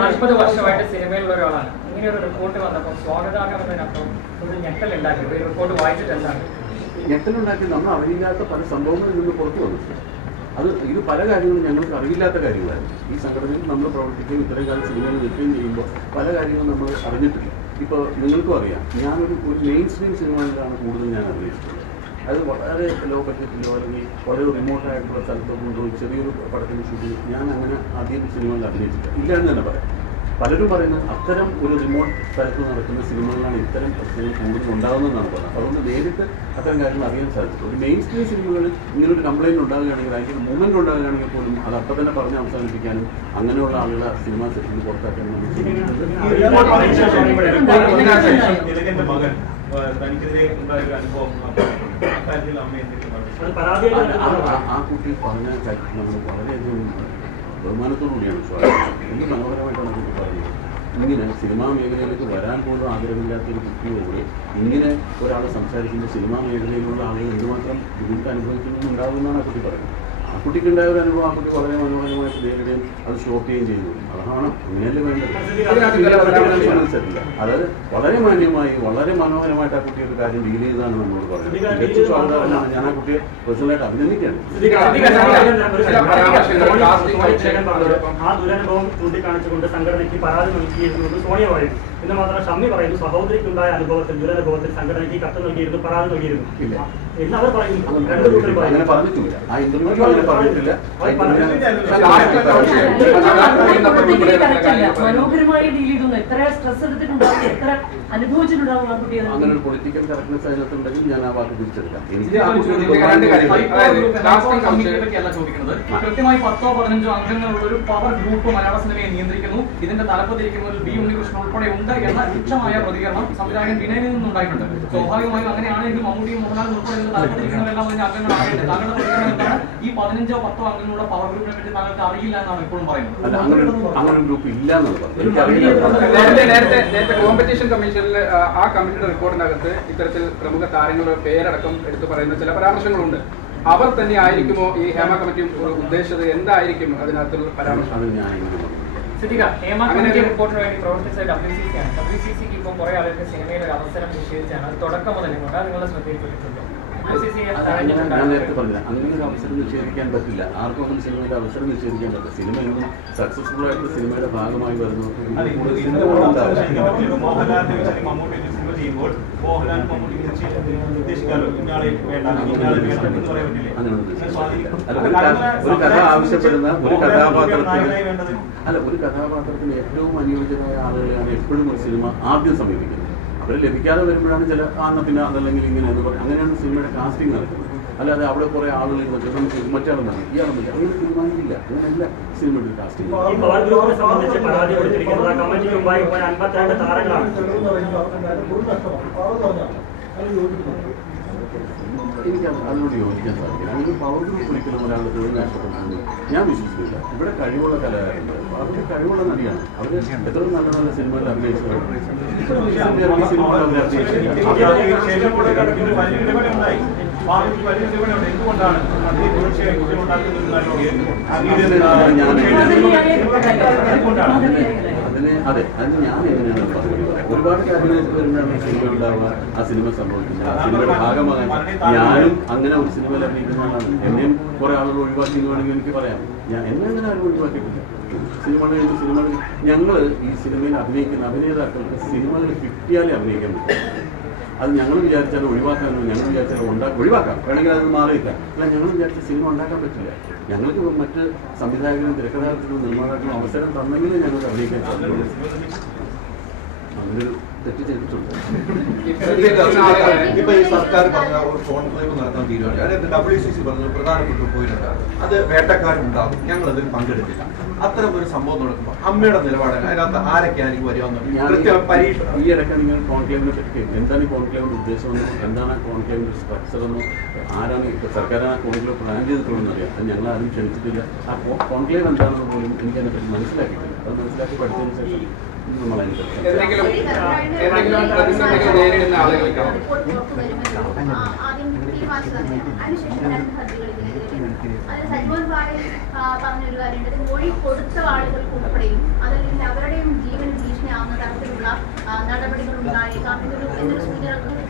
40 വർഷമായിട്ട് സിനിമയിലുള്ള ഒരാളാണ്. ഇങ്ങനെ ഒരു റിപ്പോർട്ട് വന്നപ്പോൾ സ്വാഗതാർഹമെന്നതിനപ്പുറം ഒരു ഞെട്ടലുണ്ടാക്കി. ഈ റിപ്പോർട്ട് വായിച്ചിട്ട് എന്താണ് ഞെട്ടലുണ്ടാക്കി? നമ്മൾ അറിയില്ലാത്ത പല സംഭവങ്ങളിൽ നിന്ന് പുറത്തു വന്നിട്ടുണ്ട്. ഇത് പല കാര്യങ്ങളും ഞങ്ങൾക്ക് അറിയില്ലാത്ത കാര്യങ്ങളായിരുന്നു. ഈ സംഘടനയിൽ നമ്മൾ പ്രവർത്തിക്കുകയും ഇത്രയും കാലം സിനിമയിൽ നിൽക്കുകയും ചെയ്യുമ്പോൾ പല കാര്യങ്ങളും നമ്മൾ അറിഞ്ഞിട്ടില്ല. ഇപ്പോൾ നിങ്ങൾക്കും അറിയാം, ഞാനൊരു മെയിൻ സ്ട്രീം സിനിമകളിലാണ് കൂടുതൽ ഞാൻ അഭിനയിച്ചിട്ടുള്ളത്. അത് വളരെ ലോ ബഡ്ജറ്റിലോ അല്ലെങ്കിൽ വളരെ റിമോട്ടായിട്ടുള്ള സ്ഥലത്തോ കൊണ്ടുപോയി ചെറിയൊരു പടത്തിന് ഷൂട്ടിങ് ഞാൻ അങ്ങനെ ആദ്യം സിനിമകളിൽ അഭിനയിച്ചിട്ടില്ല. ഇല്ല എന്ന് തന്നെ പറയാം. പലരും പറയുന്നത് അത്തരം ഒരു റിമോട്ട് സ്ഥലത്ത് നടക്കുന്ന സിനിമകളിലാണ് ഇത്തരം പ്രശ്നങ്ങൾ കൂടുതൽ ഉണ്ടാകുന്നതെന്നാണ് പറയുന്നത്. അതുകൊണ്ട് നേരിട്ട് അത്തരം കാര്യങ്ങൾ അറിയാൻ സാധിച്ചു. ഒരു മെയിൻ സ്ട്രീം സിനിമകളിൽ ഇങ്ങനൊരു കംപ്ലയിൻറ്റ് ഉണ്ടാകുകയാണെങ്കിൽ അതിൻ്റെ മൂവ്മെൻറ്റ് ഉണ്ടാകുകയാണെങ്കിൽ പോലും അത് അപ്പം തന്നെ പറഞ്ഞ് അവസാനിപ്പിക്കാനും അങ്ങനെയുള്ള ആളുകളെ സിനിമാ സെറ്റിൽ പുറത്താക്കാനും നമ്മൾ ചെയ്യുന്നത്. ആ കുട്ടി പറഞ്ഞ കാര്യത്തിൽ നമ്മൾ വളരെയധികം ബഹുമാനത്തോടുകൂടിയാണ് സ്വാഗതം. എന്ത് മനോഹരമായിട്ടാണ് കുട്ടി പറഞ്ഞത്. ഇങ്ങനെ സിനിമാ മേഖലയിലേക്ക് വരാൻ പോലും ആഗ്രഹമില്ലാത്തൊരു കുട്ടിയോട് ഇങ്ങനെ ഒരാൾ സംസാരിക്കുമ്പോൾ സിനിമാ മേഖലയിലുള്ള ആളുകൾ എന്തുമാത്രം ബുദ്ധിമുട്ട് അനുഭവിക്കുന്നുണ്ടാകുമെന്നാണ് ആ കുട്ടി പറയുന്നത്. ആ കുട്ടിക്കുണ്ടായ ഒരു അനുഭവം ആ കുട്ടി വളരെ മനോഹരമായിട്ട് നേരിടുകയും അത് സ്റ്റോപ്പ് ചെയ്യുകയും ചെയ്തു. അതാണ് അങ്ങനെയല്ലേ വേണ്ടത്. മനസ്സിലില്ല. അതായത് വളരെ മാന്യമായി വളരെ മനോഹരമായിട്ട് ആ കുട്ടി ഒരു കാര്യം ഡീൽ ചെയ്തതാണ് നമ്മളോട് പറയുന്നത്. മികച്ച സ്വാഗതമാണ്. ഞാൻ ആ കുട്ടിയെ പേഴ്സണലായിട്ട് അഭിനന്ദിക്കുകയാണ്. ആ ദുരനുഭവം ചൂണ്ടിക്കാണിച്ചുകൊണ്ട് സംഘടനയ്ക്ക് പരാതി നൽകിയിരുന്നത് സോണിയ പറയും. എന്ന് മാത്രം ഷമ്മി പറയുന്നു സഹോദരിക്കുണ്ടായ അനുഭവത്തിൽ ദുരനുഭവത്തിൽ സംഘടനയ്ക്ക് കത്ത് നൽകിയിരുന്നു, പരാതി നൽകിയിരുന്നു എന്ന് അവർ പറയുന്നു. രണ്ടു കൂട്ടരും അങ്ങനെ പറഞ്ഞിട്ടില്ല. ആ ഇന്റർവ്യൂവിൽ അങ്ങനെ പറഞ്ഞിട്ടില്ല. മനോഹരമായി ഡീൽ ചെയ്തു. എത്ര സ്ട്രെസ് എടുത്തിട്ടുണ്ടാവും, എത്ര അനുഭവിച്ചിട്ടുണ്ടാവും ആ കുട്ടിയെ. അങ്ങനെ ഒരു പൊളിറ്റിക്കൽ കറക്റ്റ്നെസ് അതിനകത്തുണ്ടെങ്കിൽ ഞാൻ ആ വാക്ക് തിരിച്ചെടുക്കാം. എനിക്ക് പറ്റിയല്ല ചോദിക്കുന്നത്. കൃത്യമായി 10 or 15 അംഗങ്ങളുള്ള ഒരു പവർ ഗ്രൂപ്പ് മലയാള സിനിമയെ നിയന്ത്രിക്കുന്നു, ഇതിന്റെ തലപ്പത്തിരിക്കുന്നതിൽ ബി ഉണ്ണികൃഷ്ണൻ ഉൾപ്പെടെ ഉണ്ട് എന്ന രൂക്ഷമായ പ്രതികരണം സംവിധായകൻ വിനയനിൽ നിന്നുണ്ടായിട്ടുണ്ട്. സ്വാഭാവികമായും അങ്ങനെയാണെങ്കിൽ മമ്മൂട്ടിയും മോഹൻലാലും ഉൾപ്പെടെ തലപ്പത്തിരിക്കുന്നവരെല്ലാം അതിന്റെ അംഗങ്ങളാകേണ്ടത്. താങ്കളുടെ പ്രതികരണം എന്താണ്? ഈ 15 or 10 അംഗങ്ങളുടെ പവർ ഗ്രൂപ്പിനെ പറ്റി താങ്കൾക്ക് അറിയില്ല എന്നാണ് ഇപ്പോഴും പറയുന്നത്. അങ്ങനെ ഒരു ഗ്രൂപ്പ് ഇല്ല എന്നാണ് നേരത്തെ കോമ്പറ്റീഷൻ കമ്മീഷനിൽ ആ കമ്മിറ്റിയുടെ റിപ്പോർട്ടിനകത്ത് ഇത്തരത്തിൽ പ്രമുഖ താരങ്ങളുടെ പേരടക്കം എടുത്തു പറയുന്ന ചില പരാമർശങ്ങളുണ്ട്. അവർ തന്നെ ആയിരിക്കുമോ ഈ ഹേമ കമ്മിറ്റി ഉദ്ദേശിച്ചത്? എന്തായിരിക്കും അതിനകത്തുള്ള പരാമർശം? സിദ്ദിഖ, ഹേമ കമ്മിറ്റി റിപ്പോർട്ടിന് വേണ്ടി പ്രവർത്തിച്ച WCC ആണ്. WCCക്ക് ഇപ്പോൾ കുറെ ആളുകൾക്ക് സിനിമയിൽ ഒരു അവസരം നിഷേധിച്ചാണ്. അത് തുടക്കം മുതൽ കൊണ്ട് നിങ്ങളുടെ ശ്രദ്ധയിൽപ്പെട്ടിട്ടുണ്ട്. ഞാൻ നേരത്തെ പറഞ്ഞില്ല, അങ്ങനെ ഒരു അവസരം നിഷേധിക്കാൻ പറ്റില്ല. ആർക്കൊന്നും സിനിമയുടെ അവസരം നിഷേധിക്കാൻ പറ്റില്ല. സിനിമ എന്നും സക്സസ്ഫുൾ ആയിട്ട് സിനിമയുടെ ഭാഗമായി വരുന്നു. ഒരു കഥ ആവശ്യപ്പെടുന്ന ഒരു കഥാപാത്രത്തിന് ഏറ്റവും അനുയോജ്യമായ ആളുകളെയാണ് എപ്പോഴും ഒരു സിനിമ ആദ്യം സമീപിക്കുന്നത്. അവർ ലഭിക്കാതെ വരുമ്പോഴാണ് ചില പിന്നെ അതല്ലെങ്കിൽ ഇങ്ങനെ എന്ന് പറയും. അങ്ങനെയാണ് സിനിമയുടെ കാസ്റ്റിംഗ് നടക്കുന്നത്. അല്ലാതെ അവിടെ കുറെ ആളുകൾ നമുക്ക് മറ്റാളും മതി ഇയാളുമില്ല അങ്ങനെ തീരുമാനിക്കില്ല. അങ്ങനെയല്ല സിനിമയുടെ കാസ്റ്റിംഗ്. സംബന്ധിച്ച് പരാതി കൊടുത്തിരിക്കുന്നത് ആ കമ്മിറ്റിക്ക് മുമ്പായി 52 താരങ്ങളാണ്. എനിക്ക് അതിനോട് യോജിക്കാൻ സാധിക്കില്ല. അങ്ങനെ പവർ ഗ്രൂപ്പ് ഒരിക്കലും ഒരാളുടെ തൊഴിൽ നഷ്ടപ്പെടുന്നത് ഞാൻ വിശ്വസിക്കില്ല. ഇവിടെ കഴിവുള്ള കലാകാരുണ്ട്, അവർക്ക് കഴിവുള്ള നടിയാണ്. അവർ എത്ര നല്ല നല്ല സിനിമകൾ അഭിനയിച്ചവർ അതെ അത് ഞാൻ എങ്ങനെയാണ് പറഞ്ഞത്. ഒരുപാട് കാര്യങ്ങൾ വരുമ്പോഴാണ് സിനിമ ഉണ്ടാവുക, ആ സിനിമ സംഭവിക്കുന്നത്, ആ സിനിമയുടെ ഭാഗമാകാൻ. ഞാനും അങ്ങനെ ഒരു സിനിമയിൽ അഭിനയിക്കുന്ന ആളാണ്. എന്നെയും കുറെ ആളുകൾ ഒഴിവാക്കിയെന്നുവേണമെങ്കിൽ എനിക്ക് പറയാം. എന്നെ അങ്ങനെ ആരും ഒഴിവാക്കിയിട്ടില്ല. സിനിമകൾ ഞങ്ങൾ ഈ സിനിമയിൽ അഭിനയിക്കുന്ന അഭിനേതാക്കൾക്ക് സിനിമകൾ കിട്ടിയാലേ അഭിനയിക്കാൻ പറ്റും. അത് ഞങ്ങൾ വിചാരിച്ചാൽ ഒഴിവാക്കാനോ ഞങ്ങൾ വിചാരിച്ചാൽ ഒഴിവാക്കാം, വേണമെങ്കിൽ അത് മാറിയില്ല. അല്ല, ഞങ്ങൾ വിചാരിച്ച സിനിമ ഉണ്ടാക്കാൻ പറ്റില്ല. ഞങ്ങൾക്ക് മറ്റ് സംവിധായകരും തിരക്കഥാകൃത്തിനും നിർമ്മാതാക്കളും അവസരം തന്നെങ്കിലും ഞങ്ങൾക്ക് അഭിനയിക്കാൻ സാധിക്കുള്ളൂ. അങ്ങനൊരു തെറ്റ് ചെയ്തിട്ടുണ്ട്. ഇപ്പൊ ഈ സർക്കാർ പറഞ്ഞ ഒരു കോൺക്ലേവ് നടത്താൻ തീരുമാനിച്ചു. അതായത് WCC പറഞ്ഞ പ്രധാനപ്പെട്ട പോയിട്ടുണ്ട്. അത് വേട്ടക്കാരുണ്ടാകും, ഞങ്ങൾ അതിൽ പങ്കെടുത്തില്ല. അത്തരം ഒരു സംഭവം നടക്കുമ്പോൾ അമ്മയുടെ നിലപാട് അതിനകത്ത് ആരൊക്കെയായിരിക്കും വരുമെന്ന് പരീക്ഷ ഈ ഇടയ്ക്കാണ് നിങ്ങൾ കോൺക്ലേവിനെ പറ്റി എന്താണ് ഈ കോൺക്ലേവിന്റെ ഉദ്ദേശമെന്നും എന്താണ് ആ കോൺക്ലേവിന്റെ സ്ട്രക്ചറെന്നും ആരാണ് സർക്കാരാണ് ആ കോൺക്ലേവ് പ്ലാൻ ചെയ്തിട്ടുള്ളതെന്ന് അറിയാം. അത് ഞങ്ങൾ ആരും ക്ഷണിച്ചിട്ടില്ല. ആ കോൺക്ലേവ് എന്താണെന്ന് പോലും എനിക്ക് അതിനെപ്പറ്റി മനസ്സിലാക്കിയിട്ടില്ല. അത് മനസ്സിലാക്കി പഠിച്ചതിന് ശേഷം എന്തെങ്കിലും പ്രതിസന്ധികൾ നേരിടുന്ന ആളുകൾക്കാണ് പറഞ്ഞൊരു കാര്യമുണ്ട്. മൊഴി കൊടുത്ത ആളുകൾക്ക് ഉൾപ്പെടെയും അതല്ലെങ്കിൽ അവരുടെയും ജീവന് ഭീഷണിയാവുന്ന തരത്തിലുള്ള നടപടികൾ ഉണ്ടായേക്കാം എന്നൊരു സൂചന കൂടി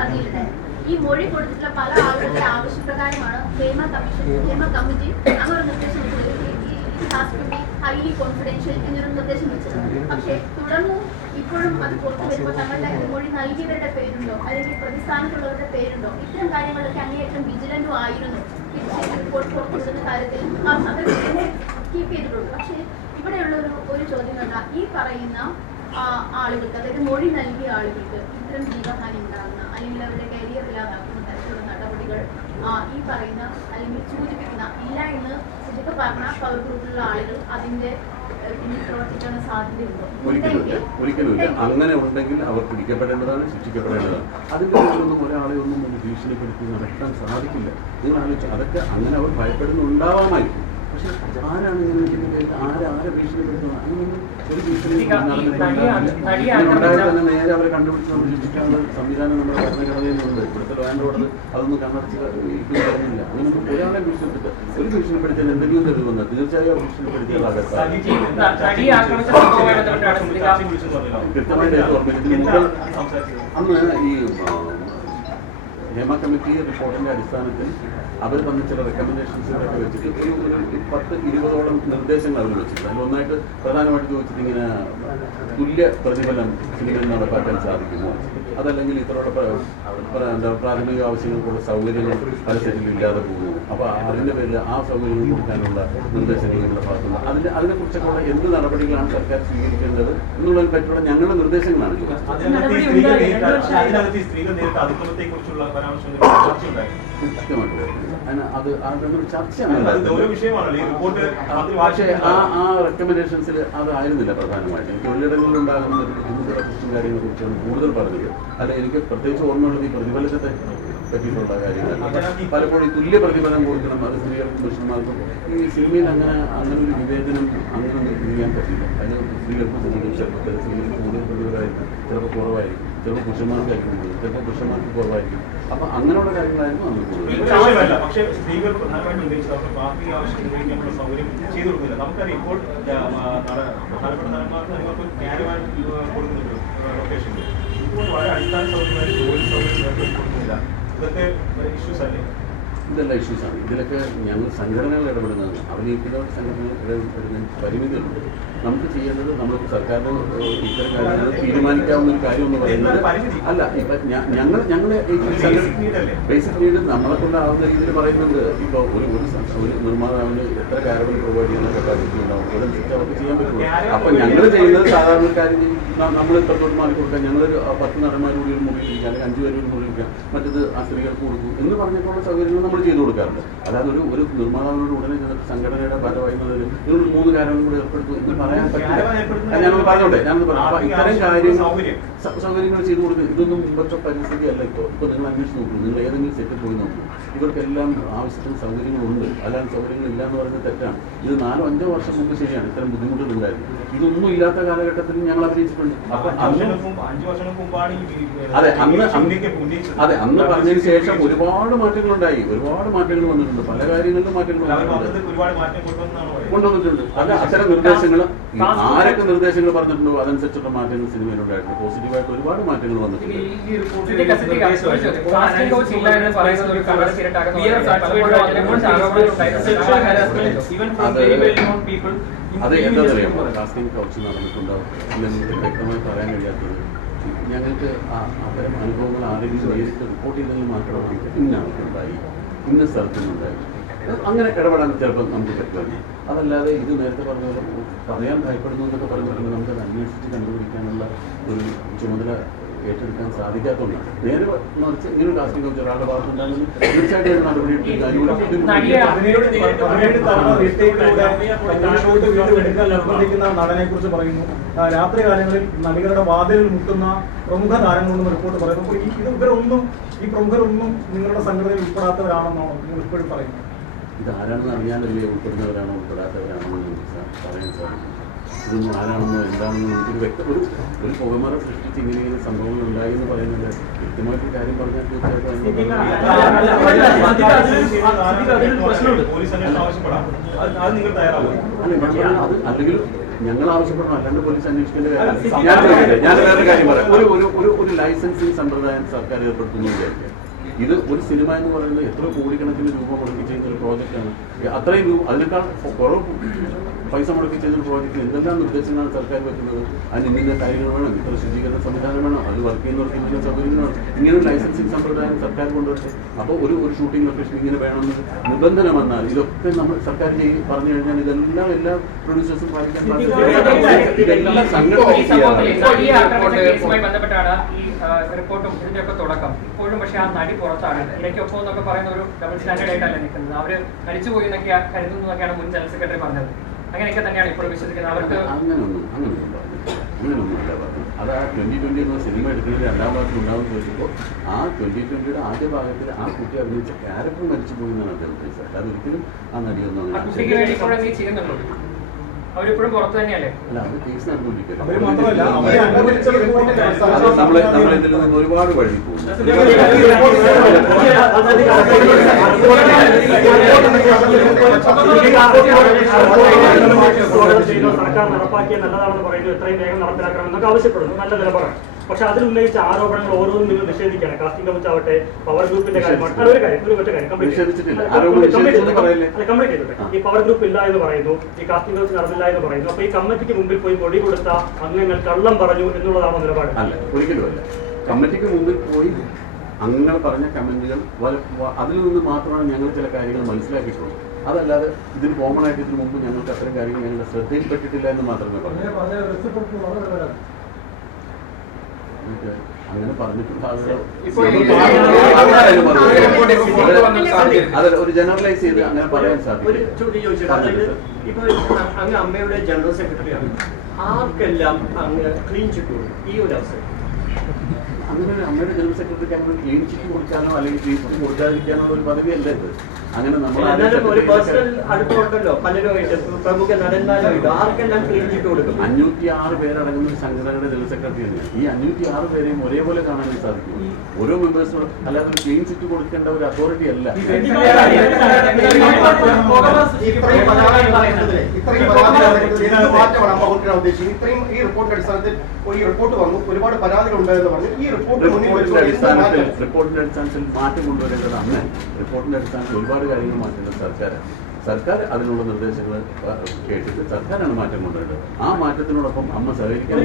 ഹർജിയിലുണ്ടായിരുന്നു. ഈ മൊഴി കൊടുത്തിട്ടുള്ള പല ആളുകളുടെ ആവശ്യപ്രകാരമാണ് ഹേമ കമ്മിറ്റി അങ്ങനെ നിർദ്ദേശം ഹൈലി കോൺഫിഡൻഷ്യൽ എന്നൊരു നിർദ്ദേശം വെച്ചത്. പക്ഷേ തുടർന്ന് ഇപ്പോഴും അത് പുറത്തു വരുമ്പോൾ തങ്ങളുടെ മൊഴി നൽകിയവരുടെ പേരുണ്ടോ അല്ലെങ്കിൽ പ്രതിസ്ഥാനത്തുള്ളവരുടെ പേരുണ്ടോ, ഇത്തരം കാര്യങ്ങളൊക്കെ അങ്ങേയറ്റം വിജിലന്റും ആയിരുന്നു റിപ്പോർട്ട് പുറത്തുവിടുന്ന കാര്യത്തിൽ അത് കീപ്പ് ചെയ്തിട്ടുണ്ട്. പക്ഷേ ഇവിടെയുള്ള ഒരു ചോദ്യം കണ്ടാൽ ഈ പറയുന്ന ആളുകൾക്ക്, അതായത് മൊഴി നൽകിയ ആളുകൾക്ക് ഇത്തരം ജീവഹാനി ഉണ്ടാകുന്ന അല്ലെങ്കിൽ അവരുടെ കരിയർ ഇല്ലാതാക്കുന്ന തരത്തിലുള്ള നടപടികൾ ഈ പറയുന്ന അല്ലെങ്കിൽ സൂചിപ്പിക്കുന്ന ഇല്ല എന്ന് ശരിക്കും പറഞ്ഞ പവർ ഗ്രൂപ്പിലുള്ള ആളുകൾ അതിന്റെ പിന്നിൽ പ്രവർത്തിക്കാൻ സാധ്യതയുണ്ടോ? ഒരിക്കലുമില്ല. അങ്ങനെ ഉണ്ടെങ്കിൽ അവർ പിടിക്കപ്പെടേണ്ടതാണ്, ശിക്ഷിക്കപ്പെടേണ്ടതാണ്. അതിൻ്റെ പേരിലൊന്നും ഒരാളെ ഒന്നും ഒരു ഭീഷണിപ്പെടുത്തി നടത്താൻ സാധിക്കില്ല. നിങ്ങൾ ആലോചിച്ചു, അതൊക്കെ അങ്ങനെ അവർ ഭയപ്പെടുന്നുണ്ടാവാമായിരിക്കും. പക്ഷെ ആരാണ് ഇങ്ങനെ ഇതിൻ്റെ ആരെ ഭീഷണിപ്പെടുത്തുന്നത്? അങ്ങനെയൊന്നും ഒരു ഭീഷണി ഉണ്ടായാൽ തന്നെ നേരെ അവരെ കണ്ടുപിടിച്ച് നമ്മൾ ശിക്ഷിക്കാനുള്ള സംവിധാനം നമ്മുടെ ഭരണഘടനയിലുണ്ട്. ഇവിടുത്തെ ലോ ആൻഡ് ഓർഡർ അതൊന്നും കണ്ണടച്ച് പറഞ്ഞില്ല. അങ്ങനെയൊന്നും ഒരാളെ ഭീഷണിപ്പെടുത്തുക, ഒരു ഭീഷണിപ്പെടുത്തിയാൽ എന്തെങ്കിലും തെളിവുണ്ട് തീർച്ചയായും അവർ ഭീഷണിപ്പെടുത്തിയതാകട്ടെ. കൃത്യമായിട്ട് ഓർമ്മ അന്ന് ഈ ഹേമ കമ്മിറ്റി റിപ്പോർട്ടിന്റെ അടിസ്ഥാനത്തിൽ അവർ തന്ന ചില റെക്കമെൻഡേഷൻസിലൊക്കെ വെച്ചിട്ട് ഒരു 10-20ഓളം നിർദ്ദേശങ്ങൾ അവർ വെച്ചിട്ടുണ്ട്. അതിലൊന്നായിട്ട് പ്രധാനമായിട്ട് ചോദിച്ചിട്ട് ഇങ്ങനെ തുല്യ പ്രതിഫലം സിനിമയിൽ നടപ്പാക്കാൻ സാധിക്കുമോ, അതല്ലെങ്കിൽ ഇത്തരമുള്ള പ്രാഥമിക ആവശ്യങ്ങൾക്കുള്ള സൗകര്യങ്ങൾ പല സെറ്റിലും ഇല്ലാതെ പോകുന്നു. അപ്പോൾ അതിൻ്റെ പേരിൽ ആ സൗകര്യങ്ങൾ കൊടുക്കാനുള്ള നിർദ്ദേശങ്ങളുടെ ഭാഗത്തുണ്ട്. അതിനെക്കുറിച്ചൊക്കെ എന്ത് നടപടികളാണ് സർക്കാർ സ്വീകരിക്കേണ്ടത് എന്നുള്ളതിനെ പറ്റിയുള്ള ഞങ്ങളുടെ നിർദ്ദേശങ്ങളാണ്. അതൊരു ചർച്ചയാണ്. പക്ഷേ ആ റെക്കമെൻഡേഷൻസിൽ അതായിരുന്നില്ല പ്രധാനമായിട്ടും. തൊഴിലിടങ്ങളിൽ ഉണ്ടാകുന്ന ബുദ്ധിമുട്ടുകളെ കുറിച്ചും കാര്യങ്ങളെ കുറിച്ചാണ് കൂടുതൽ പറഞ്ഞത്. അല്ല, എനിക്ക് പ്രത്യേകിച്ച് ഓർമ്മയുള്ളത് ഈ പ്രതിഫലത്തെ പറ്റിയിട്ടുള്ള കാര്യങ്ങൾ. പലപ്പോഴും ഈ തുല്യ പ്രതിഫലം കൊടുക്കണം, അത് സ്ത്രീകൾക്കും പുരുഷന്മാർക്കും. ഈ സിനിമയിൽ അങ്ങനെ ഒരു വിവേചനം അങ്ങനെ ചെയ്യാൻ പറ്റില്ല. അതിന് സ്ത്രീകൾക്കും ചെറുപ്പത്തിൽ സ്ത്രീകൾക്ക് കൂടുതൽ പ്രതിഫലമായിരിക്കും, ചിലപ്പോൾ കുറവായിരിക്കും, ചിലപ്പോൾ പുരുഷന്മാർക്കായിരിക്കും കൂടുതൽ, ചിലപ്പോൾ പുരുഷന്മാർക്ക് കുറവായിരിക്കും. അപ്പൊ അങ്ങനെയുള്ള കാര്യങ്ങളായിരുന്നു അന്ന് കൂടുതൽ. പക്ഷേ സ്ത്രീകൾ പ്രധാനമായിട്ടും ഉദ്ദേശിച്ചത് അവർക്ക് പാർട്ടി ആവശ്യം നിർവഹിക്കാനുള്ള സൗകര്യം ചെയ്തു കൊടുക്കുന്നില്ല. നമുക്കറിയാം ഇപ്പോൾ പ്രധാനപ്പെട്ട നടന്മാർക്ക് നിങ്ങൾക്ക് ന്യായമായിട്ട് കൊടുക്കുന്നുണ്ട് ലൊക്കേഷനിൽ. ഇപ്പോൾ വളരെ അടിസ്ഥാന സൗകര്യമായി ജോലി സൗകര്യം കൊടുക്കുന്നില്ല. ഇതൊക്കെ ഇഷ്യൂസ് അല്ലേ? ഇതെല്ലാം ഇഷ്യൂസാണ്. ഇതിലൊക്കെ ഞങ്ങൾ സംഘടനകൾ ഇടപെടുന്നതാണ്. അഭിനയിക്കുന്നവരുടെ സംഘടനകൾ ഇടപെടുന്നതിന് പരിമിതികളുണ്ട്. നമുക്ക് ചെയ്യേണ്ടത് നമ്മൾ സർക്കാരിന് ഇത്തരം കാര്യങ്ങൾ തീരുമാനിക്കാവുന്ന ഒരു കാര്യം എന്ന് പറയുന്നത് അല്ല. ഇപ്പം ഞങ്ങൾ ബേസിക് നീഡ് നമ്മളെ കൊണ്ടാവുന്ന രീതിയിൽ പറയുന്നുണ്ട്. ഇപ്പോൾ ഒരു നിർമ്മാതാവിന് എത്ര കാരവൽ പ്രൊവൈഡ് ചെയ്യുന്ന കപ്പാസിറ്റി ഉണ്ടാവും, അതനുസരിച്ച് അവർക്ക് ചെയ്യാൻ പറ്റുള്ളൂ. അപ്പം ഞങ്ങൾ ചെയ്യുന്നത് സാധാരണക്കാരിൽ നമ്മൾ എത്രത്തോളം മാറി കൊടുക്കാം. ഞങ്ങളൊരു 10 നടന്മാരോട് ഒരു മുറി ഇരിക്കുക, അല്ലെങ്കിൽ 5 പേര് ഒരു മുറി ഇരിക്കുക, മറ്റത് ആ സ്ത്രീകൾക്ക് കൊടുക്കും എന്ന് പറഞ്ഞിട്ടുള്ള സൗകര്യങ്ങൾ നമ്മൾ ചെയ്തു കൊടുക്കാറുണ്ട്. അതായത് ഒരു നിർമ്മാതാവിനോട് ഉടനെ ചെന്നിട്ട് സംഘടനയുടെ ഭാരവാഹിക്കുന്നതിൽ നിങ്ങൾ 3 കാര്യങ്ങളും കൂടി ഏർപ്പെടുത്തും എന്ന് പറയാൻ പറ്റില്ല. ഞാനത് പറഞ്ഞോട്ടെ, ഞാനത് പറയാം. അപ്പൊ ഇത്തരം സൗകര്യങ്ങൾ ചെയ്തു കൊടുക്കുക. ഇതൊന്നും മുമ്പത്തെ പരിസ്ഥിതി അല്ല. ഇപ്പോൾ നിങ്ങൾ അന്വേഷിച്ച് നോക്കും, നിങ്ങൾ ഏതെങ്കിലും സെറ്റിൽ പോയി നോക്കും, ഇവർക്കെല്ലാം ആവശ്യത്തിന് സൗകര്യങ്ങളുണ്ട്. അല്ലാതെ സൗകര്യങ്ങളില്ല എന്ന് പറയുന്നത് തെറ്റാണ്. ഇത് 4-5 വർഷം മുമ്പ് ശരിയാണ് ഇത്തരം ബുദ്ധിമുട്ടുകൾ ഉണ്ടായിരുന്നു. ഇതൊന്നും ഇല്ലാത്ത കാലഘട്ടത്തിൽ ഞങ്ങൾ അഭിനയിച്ചിട്ടുണ്ട്. അപ്പൊ അന്ന് പറഞ്ഞതിന് ശേഷം ഒരുപാട് മാറ്റങ്ങളുണ്ടായി, ഒരുപാട് മാറ്റങ്ങൾ വന്നിട്ടുണ്ട്. പല കാര്യങ്ങളിലും മാറ്റങ്ങൾ കൊണ്ടുവന്നിട്ടുണ്ട്. അത് അത്തരം നിർദ്ദേശങ്ങൾ ആരൊക്കെ നിർദ്ദേശങ്ങൾ പറഞ്ഞിട്ടുണ്ടോ അതനുസരിച്ചുള്ള മാറ്റങ്ങൾ സിനിമയിലുണ്ടായിട്ടുണ്ട്. പോസിറ്റീവായിട്ട് ഒരുപാട് മാറ്റങ്ങൾ വന്നിട്ടുണ്ട്. അത് എന്താ പറയുക, കാസ്റ്റിംഗ് കൗച്ച് നടന്നിട്ടുണ്ടാവും. നിങ്ങൾക്ക് വ്യക്തമായി പറയാൻ കഴിയാത്തത് ഞങ്ങൾക്ക് അത്തരം അനുഭവങ്ങൾ ആരെങ്കിലും നേരിട്ട് റിപ്പോർട്ട് ചെയ്തെങ്കിൽ മാത്രമേ ഇന്ന ആൾക്കുണ്ടായി, ഇന്ന സ്ഥലത്തുനിന്നുണ്ടായി അങ്ങനെ ഇടപെടാൻ ചിലപ്പോൾ നമുക്ക് പറ്റുമായിരുന്നു. അതല്ലാതെ ഇത് നേരത്തെ പറഞ്ഞ പോലെ പറയാൻ ഭയപ്പെടുന്നു എന്നൊക്കെ പറഞ്ഞിട്ടുണ്ടെങ്കിൽ നമുക്കത് അന്വേഷിച്ച് കണ്ടുപിടിക്കാനുള്ള ഒരു ചുമതല ഏറ്റെടുക്കാൻ സാധിക്കാത്തതുകൊണ്ടാണ്. നേരെ മറിച്ച് ഇങ്ങനെ കാസ്റ്റിംഗ് കൗച്ച് ഒരാളുടെ ഭാഗത്തുണ്ടാകുന്നത് തീർച്ചയായിട്ടും നടപടിയെടുക്കാൻ നടനെ കുറിച്ച് പറയുന്നു. രാത്രി കാലങ്ങളിൽ നടികളുടെ വാതിലിൽ മുട്ടുന്ന പ്രമുഖ താരങ്ങളെന്ന് റിപ്പോർട്ട് പറയുന്നു. അപ്പോൾ ഈ പ്രമുഖരൊന്നും നിങ്ങളുടെ സംഘടനയിൽ ഉൾപ്പെടാത്തവരാണെന്നാണോ നിങ്ങൾ ഇപ്പോഴും പറയുന്നത്? ഇതാരാണെന്ന് അറിയാനല്ലേ ഉൾപ്പെടുന്നവരാണോ ഉൾപ്പെടാത്തവരാണോ എന്ന് പറയാൻ സാധിക്കും. ഇതൊന്നും ആരാണെന്നോ എന്താണെന്നോ എനിക്കൊരു ഒരു പുകമറ സൃഷ്ടിച്ച് ഇങ്ങനെ സംഭവങ്ങൾ ഉണ്ടായി എന്ന് പറയുന്നത് കൃത്യമായിട്ടൊരു കാര്യം പറഞ്ഞാൽ തീർച്ചയായിട്ടും അല്ലെങ്കിൽ ഞങ്ങൾ ആവശ്യപ്പെടണം, അല്ലാണ്ട് പോലീസ് അന്വേഷിക്കേണ്ട കാര്യം. ഞാൻ വേറൊരു കാര്യം പറയാം. ഒരു ലൈസൻസിങ് സമ്പ്രദായം സർക്കാർ ഏർപ്പെടുത്തുന്നു വിചാരിക്കുക. ഇത് ഒരു സിനിമ എന്ന് പറയുന്നത് എത്ര കോടിക്കണക്കിന് രൂപ മുടക്കി ചെയ്യുന്ന ഒരു പ്രോജക്റ്റാണ്. അത്രയും രൂപ അതിനേക്കാൾ കുറവ് പൈസ മുടക്കി ചെയ്യുന്ന പ്രോജക്റ്റിന് എന്തെല്ലാം നിർദ്ദേശങ്ങളാണ് സർക്കാർ വെക്കുന്നത്. അതിന് ഇന്ന കാര്യങ്ങൾ വേണം, ഇത്ര ശുചീകരണ സംവിധാനം വേണം, അത് വർക്ക് ചെയ്യുന്നവർക്ക് ഇന്ന സൗകര്യങ്ങൾ വേണം. ഇങ്ങനെ ഒരു ലൈസൻസിങ് സമ്പ്രദായം സർക്കാർ കൊണ്ടുവരട്ടെ. അപ്പോൾ ഒരു ഷൂട്ടിംഗ് ലൊക്കേഷൻ ഇങ്ങനെ വേണമെന്ന് നിബന്ധന വന്നാൽ ഇതൊക്കെ നമ്മൾ സർക്കാർ പറഞ്ഞു കഴിഞ്ഞാൽ ഇതെല്ലാം എല്ലാ പ്രൊഡ്യൂസേഴ്സും പാലിക്കാൻ ഇതെല്ലാം ബന്ധപ്പെട്ടാണ് ഈ റിപ്പോർട്ടും ഇതിന്റെയൊക്കെ തുടക്കം. ഇപ്പോഴും പക്ഷെ ആ നടി പുറത്താണ്. ഇടയ്ക്കൊപ്പം എന്നൊക്കെ പറയുന്ന ഒരു ഡബിൾ സ്റ്റാൻഡേർഡ് ആയിട്ടല്ല നിൽക്കുന്നത്. അവര് മരിച്ചുപോയി എന്നൊക്കെ കരുതുന്നതൊക്കെയാണ് മുൻ ജനറൽ സെക്രട്ടറി പറഞ്ഞത്. അങ്ങനെയൊക്കെ തന്നെയാണ് ഇപ്പോൾ വിശ്വസിക്കുന്നത്. അവർക്ക് അങ്ങനെയൊന്നും അല്ല പറഞ്ഞു. അത് ആ 2020 എന്ന സിനിമ എടുക്കുന്നതിൽ 2ാം ഭാഗത്തിൽ ഉണ്ടാകുന്ന ചോദിച്ചപ്പോൾ ആ 2020 ആദ്യ ഭാഗത്തിൽ ആ കുട്ടി അഭിനയിച്ച ക്യാരക്ടർ മരിച്ചു പോയി എന്നാണ് അദ്ദേഹം ഉദ്ദേശിച്ചത്. അതൊരിക്കലും ആ നടിയൊന്നും ചെയ്യുന്നുണ്ടോ? അവരിപ്പോഴും പുറത്ത് തന്നെയല്ലേ? അല്ല, അത് കേസ് നടന്നുകൊണ്ടിരിക്കുന്നത്. നമ്മൾ ഇതിൽ നിന്ന് ഒരുപാട് വഴി പോകും. സർക്കാർ നടപ്പാക്കിയ നല്ലതാണെന്ന് പറയുന്നത് എത്രയും വേഗം നടപ്പിലാക്കണമെന്നൊക്കെ ആവശ്യപ്പെടുന്നു. നല്ല നിലപാടാണ്. പക്ഷെ അതിൽ ഉന്നയിച്ച ആരോപണങ്ങൾ ഓരോന്നും നിങ്ങൾ നിഷേധിക്കുകയാണ്. കാസ്റ്റിംഗ് കമ്മിറ്റി ആവട്ടെ, പവർ ഗ്രൂപ്പിന്റെ കാര്യമാണ്. ഒരു കാര്യം കംപ്ലീറ്റ് ചെയ്തിട്ട് ഈ പവർ ഗ്രൂപ്പ് ഇല്ല എന്ന് പറയുന്നു, ഈ കാസ്റ്റിംഗ് കമ്മിറ്റി നടന്നില്ല എന്ന് പറയുന്നു. അപ്പൊ ഈ കമ്മിറ്റിക്ക് മുമ്പിൽ പോയി മൊഴി കൊടുത്ത അംഗങ്ങൾ കള്ളം പറഞ്ഞു എന്നുള്ളതാണോ നിലപാട്? അല്ല, ഒരിക്കലുമല്ല. കമ്മിറ്റിക്ക് മുമ്പിൽ പോയി അംഗങ്ങൾ പറഞ്ഞ കമന്റുകൾ അതിൽ നിന്ന് മാത്രമാണ് ഞങ്ങൾ ചില കാര്യങ്ങൾ മനസ്സിലാക്കിയിട്ടുള്ളൂ. അതല്ലാതെ ഇതിന് കോമൺ ആയിട്ട് ഇതിനു മുമ്പ് ഞങ്ങൾക്ക് അത്തരം കാര്യങ്ങൾ ഞങ്ങളുടെ ശ്രദ്ധയിൽപ്പെട്ടിട്ടില്ല എന്ന് മാത്രമേ പറഞ്ഞു. അങ്ങനെ പറഞ്ഞിട്ടുള്ള ആളുകൾ ഒരു ജനറലൈസ് ചെയ്ത് അങ്ങനെ പറയാൻ സാധിക്കും. ഇപ്പൊ അങ്ങ് അമ്മയുടെ ജനറൽ സെക്രട്ടറിയാണ്, ആർക്കെല്ലാം അങ്ങ് ക്ലീൻ ചിറ്റ് കൊടുക്കും ഈ ഒരു അവസരം? അങ്ങനെ അമ്മയുടെ ജനറൽ സെക്രട്ടറിക്ക് അങ്ങനെ ക്ലീൻ ചിറ്റ് കൊടുക്കാനോ അല്ലെങ്കിൽ ക്ലീൻ ചിറ്റ് കൊടുക്കാതിരിക്കാനോ ഒരു പദവിയല്ല ഇത്. അങ്ങനെ നമ്മൾ ഒരു പേഴ്സണൽ അടുപ്പമുണ്ടല്ലോ പലരുമായിട്ട്, പ്രമുഖ നടന്മാരുമായിട്ട്, ആർക്കെല്ലാം ക്ലീൻ ചിറ്റ് കൊടുക്കും? 506 പേരടങ്ങുന്ന ഒരു സംഘടനയുടെ ജനറൽ സെക്രട്ടറിയാണ്. ഈ 506 പേരെയും ഒരേപോലെ കാണാൻ സാധിക്കും. ഓരോ മെമ്പേഴ്സിനും അല്ലാതെ ഒരു ക്ലീൻ ചിറ്റ് കൊടുക്കേണ്ട ഒരു അതോറിറ്റി അല്ല. ഈ റിപ്പോർട്ടിന്റെ അടിസ്ഥാനത്തിൽ ഈ റിപ്പോർട്ട് വന്നു, ഒരുപാട് പരാതികൾ ഉണ്ടായെന്ന് പറഞ്ഞു. ഈ റിപ്പോർട്ടിന്റെ അടിസ്ഥാനത്തിൽ മാറ്റം കൊണ്ടുവരേണ്ടത് അന്ന്. റിപ്പോർട്ടിന്റെ അടിസ്ഥാനത്തിൽ ഒരുപാട് കാര്യങ്ങൾ മാറ്റേണ്ടത് സർക്കാർ അതിനുള്ള നിർദ്ദേശങ്ങൾ കേട്ടിട്ട് സർക്കാരാണ് മാറ്റം കൊണ്ടുവരേണ്ടത്. ആ മാറ്റത്തിനോടൊപ്പം അമ്മ സഹകരിക്കാൻ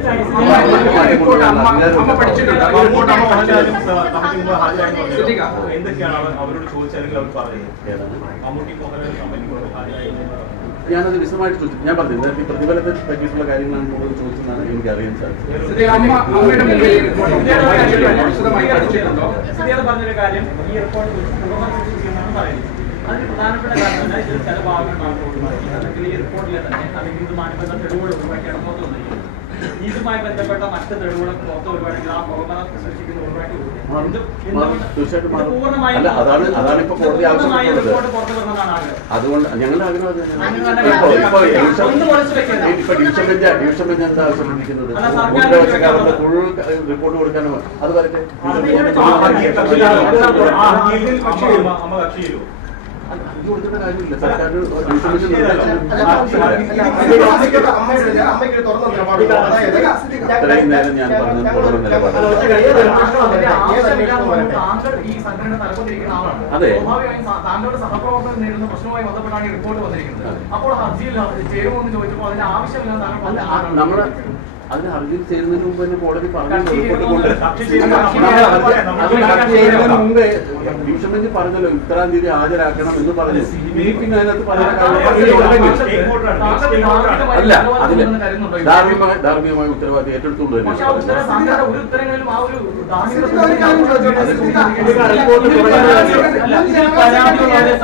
എന്തൊക്കെയാണ് അവരോട് ചോദിച്ചെങ്കിൽ അവർ പറയുന്നത്? ഞാനത് വിശദമായിട്ട് ചോദിച്ചു. ഞാൻ പറഞ്ഞു ഇന്നത്തെ പ്രതിഫലത്തെ പറ്റിയിട്ടുള്ള കാര്യങ്ങളാണ് കൂടുതൽ ചോദിച്ചതെന്നാണ് എനിക്ക് അറിയാൻ സാധിച്ചത്. പറഞ്ഞൊരു കാര്യം, ഈ റിപ്പോർട്ട് പറയുന്നത് അതിന് പ്രധാനപ്പെട്ട കാരണം ഇതിൽ ചില ഭാഗങ്ങൾ മാത്രം അല്ലെങ്കിൽ ഈ റിപ്പോർട്ടിലെ തന്നെ അല്ലെങ്കിൽ ഇതുമായി ബന്ധപ്പെട്ട തെളിവുകൾ ഒഴിവാക്കിയാണ് പുറത്തു വന്നിരിക്കുന്നത്. ഇതുമായി ബന്ധപ്പെട്ട മറ്റ് തെളിവുകൾ പുറത്ത് ഒഴിവാക്കി ആ ബഹുമാനം സൃഷ്ടിക്കുന്ന ഒഴിവാക്കി അതുകൊണ്ട് ഞങ്ങളുടെ ആഗ്രഹം ഡിവിഷൻ ബെഞ്ച് എന്താ ആവശ്യപ്പെട്ടിരിക്കുന്നത്? ഫുൾ റിപ്പോർട്ട് കൊടുക്കാനോ അത് വരട്ടെ. കൊടുക്കേണ്ട കാര്യമില്ല. സർക്കാരിന് ഇത്രയും നേരം ഞാൻ പറഞ്ഞു നിലപാട്. അതെ, താങ്കളുടെ സഹപ്രവർത്തകർ നേരിടുന്ന പ്രശ്നവുമായി ബന്ധപ്പെട്ടാണ് ഈ റിപ്പോർട്ട് വന്നിരിക്കുന്നത്. അപ്പോൾ ഹർജിയിൽ ചേരുമോ എന്ന് ചോദിച്ചപ്പോൾ അതിന്റെ ആവശ്യമില്ല. നമ്മുടെ അതിന് ഹർജിയിൽ ചേരുന്നതിന് മുമ്പ് തന്നെ കോടതി പറഞ്ഞല്ലോ, മുമ്പേ ഡിവിഷൻ ബെഞ്ച് പറഞ്ഞല്ലോ ഇത്രാം തീയതി ഹാജരാക്കണം എന്ന് പറഞ്ഞു. പിന്നെ അതിനകത്ത് അല്ല, അതിന് ധാർമ്മികമായ ഉത്തരവാദിത്തം ഏറ്റെടുത്തുകൊണ്ട് തന്നെ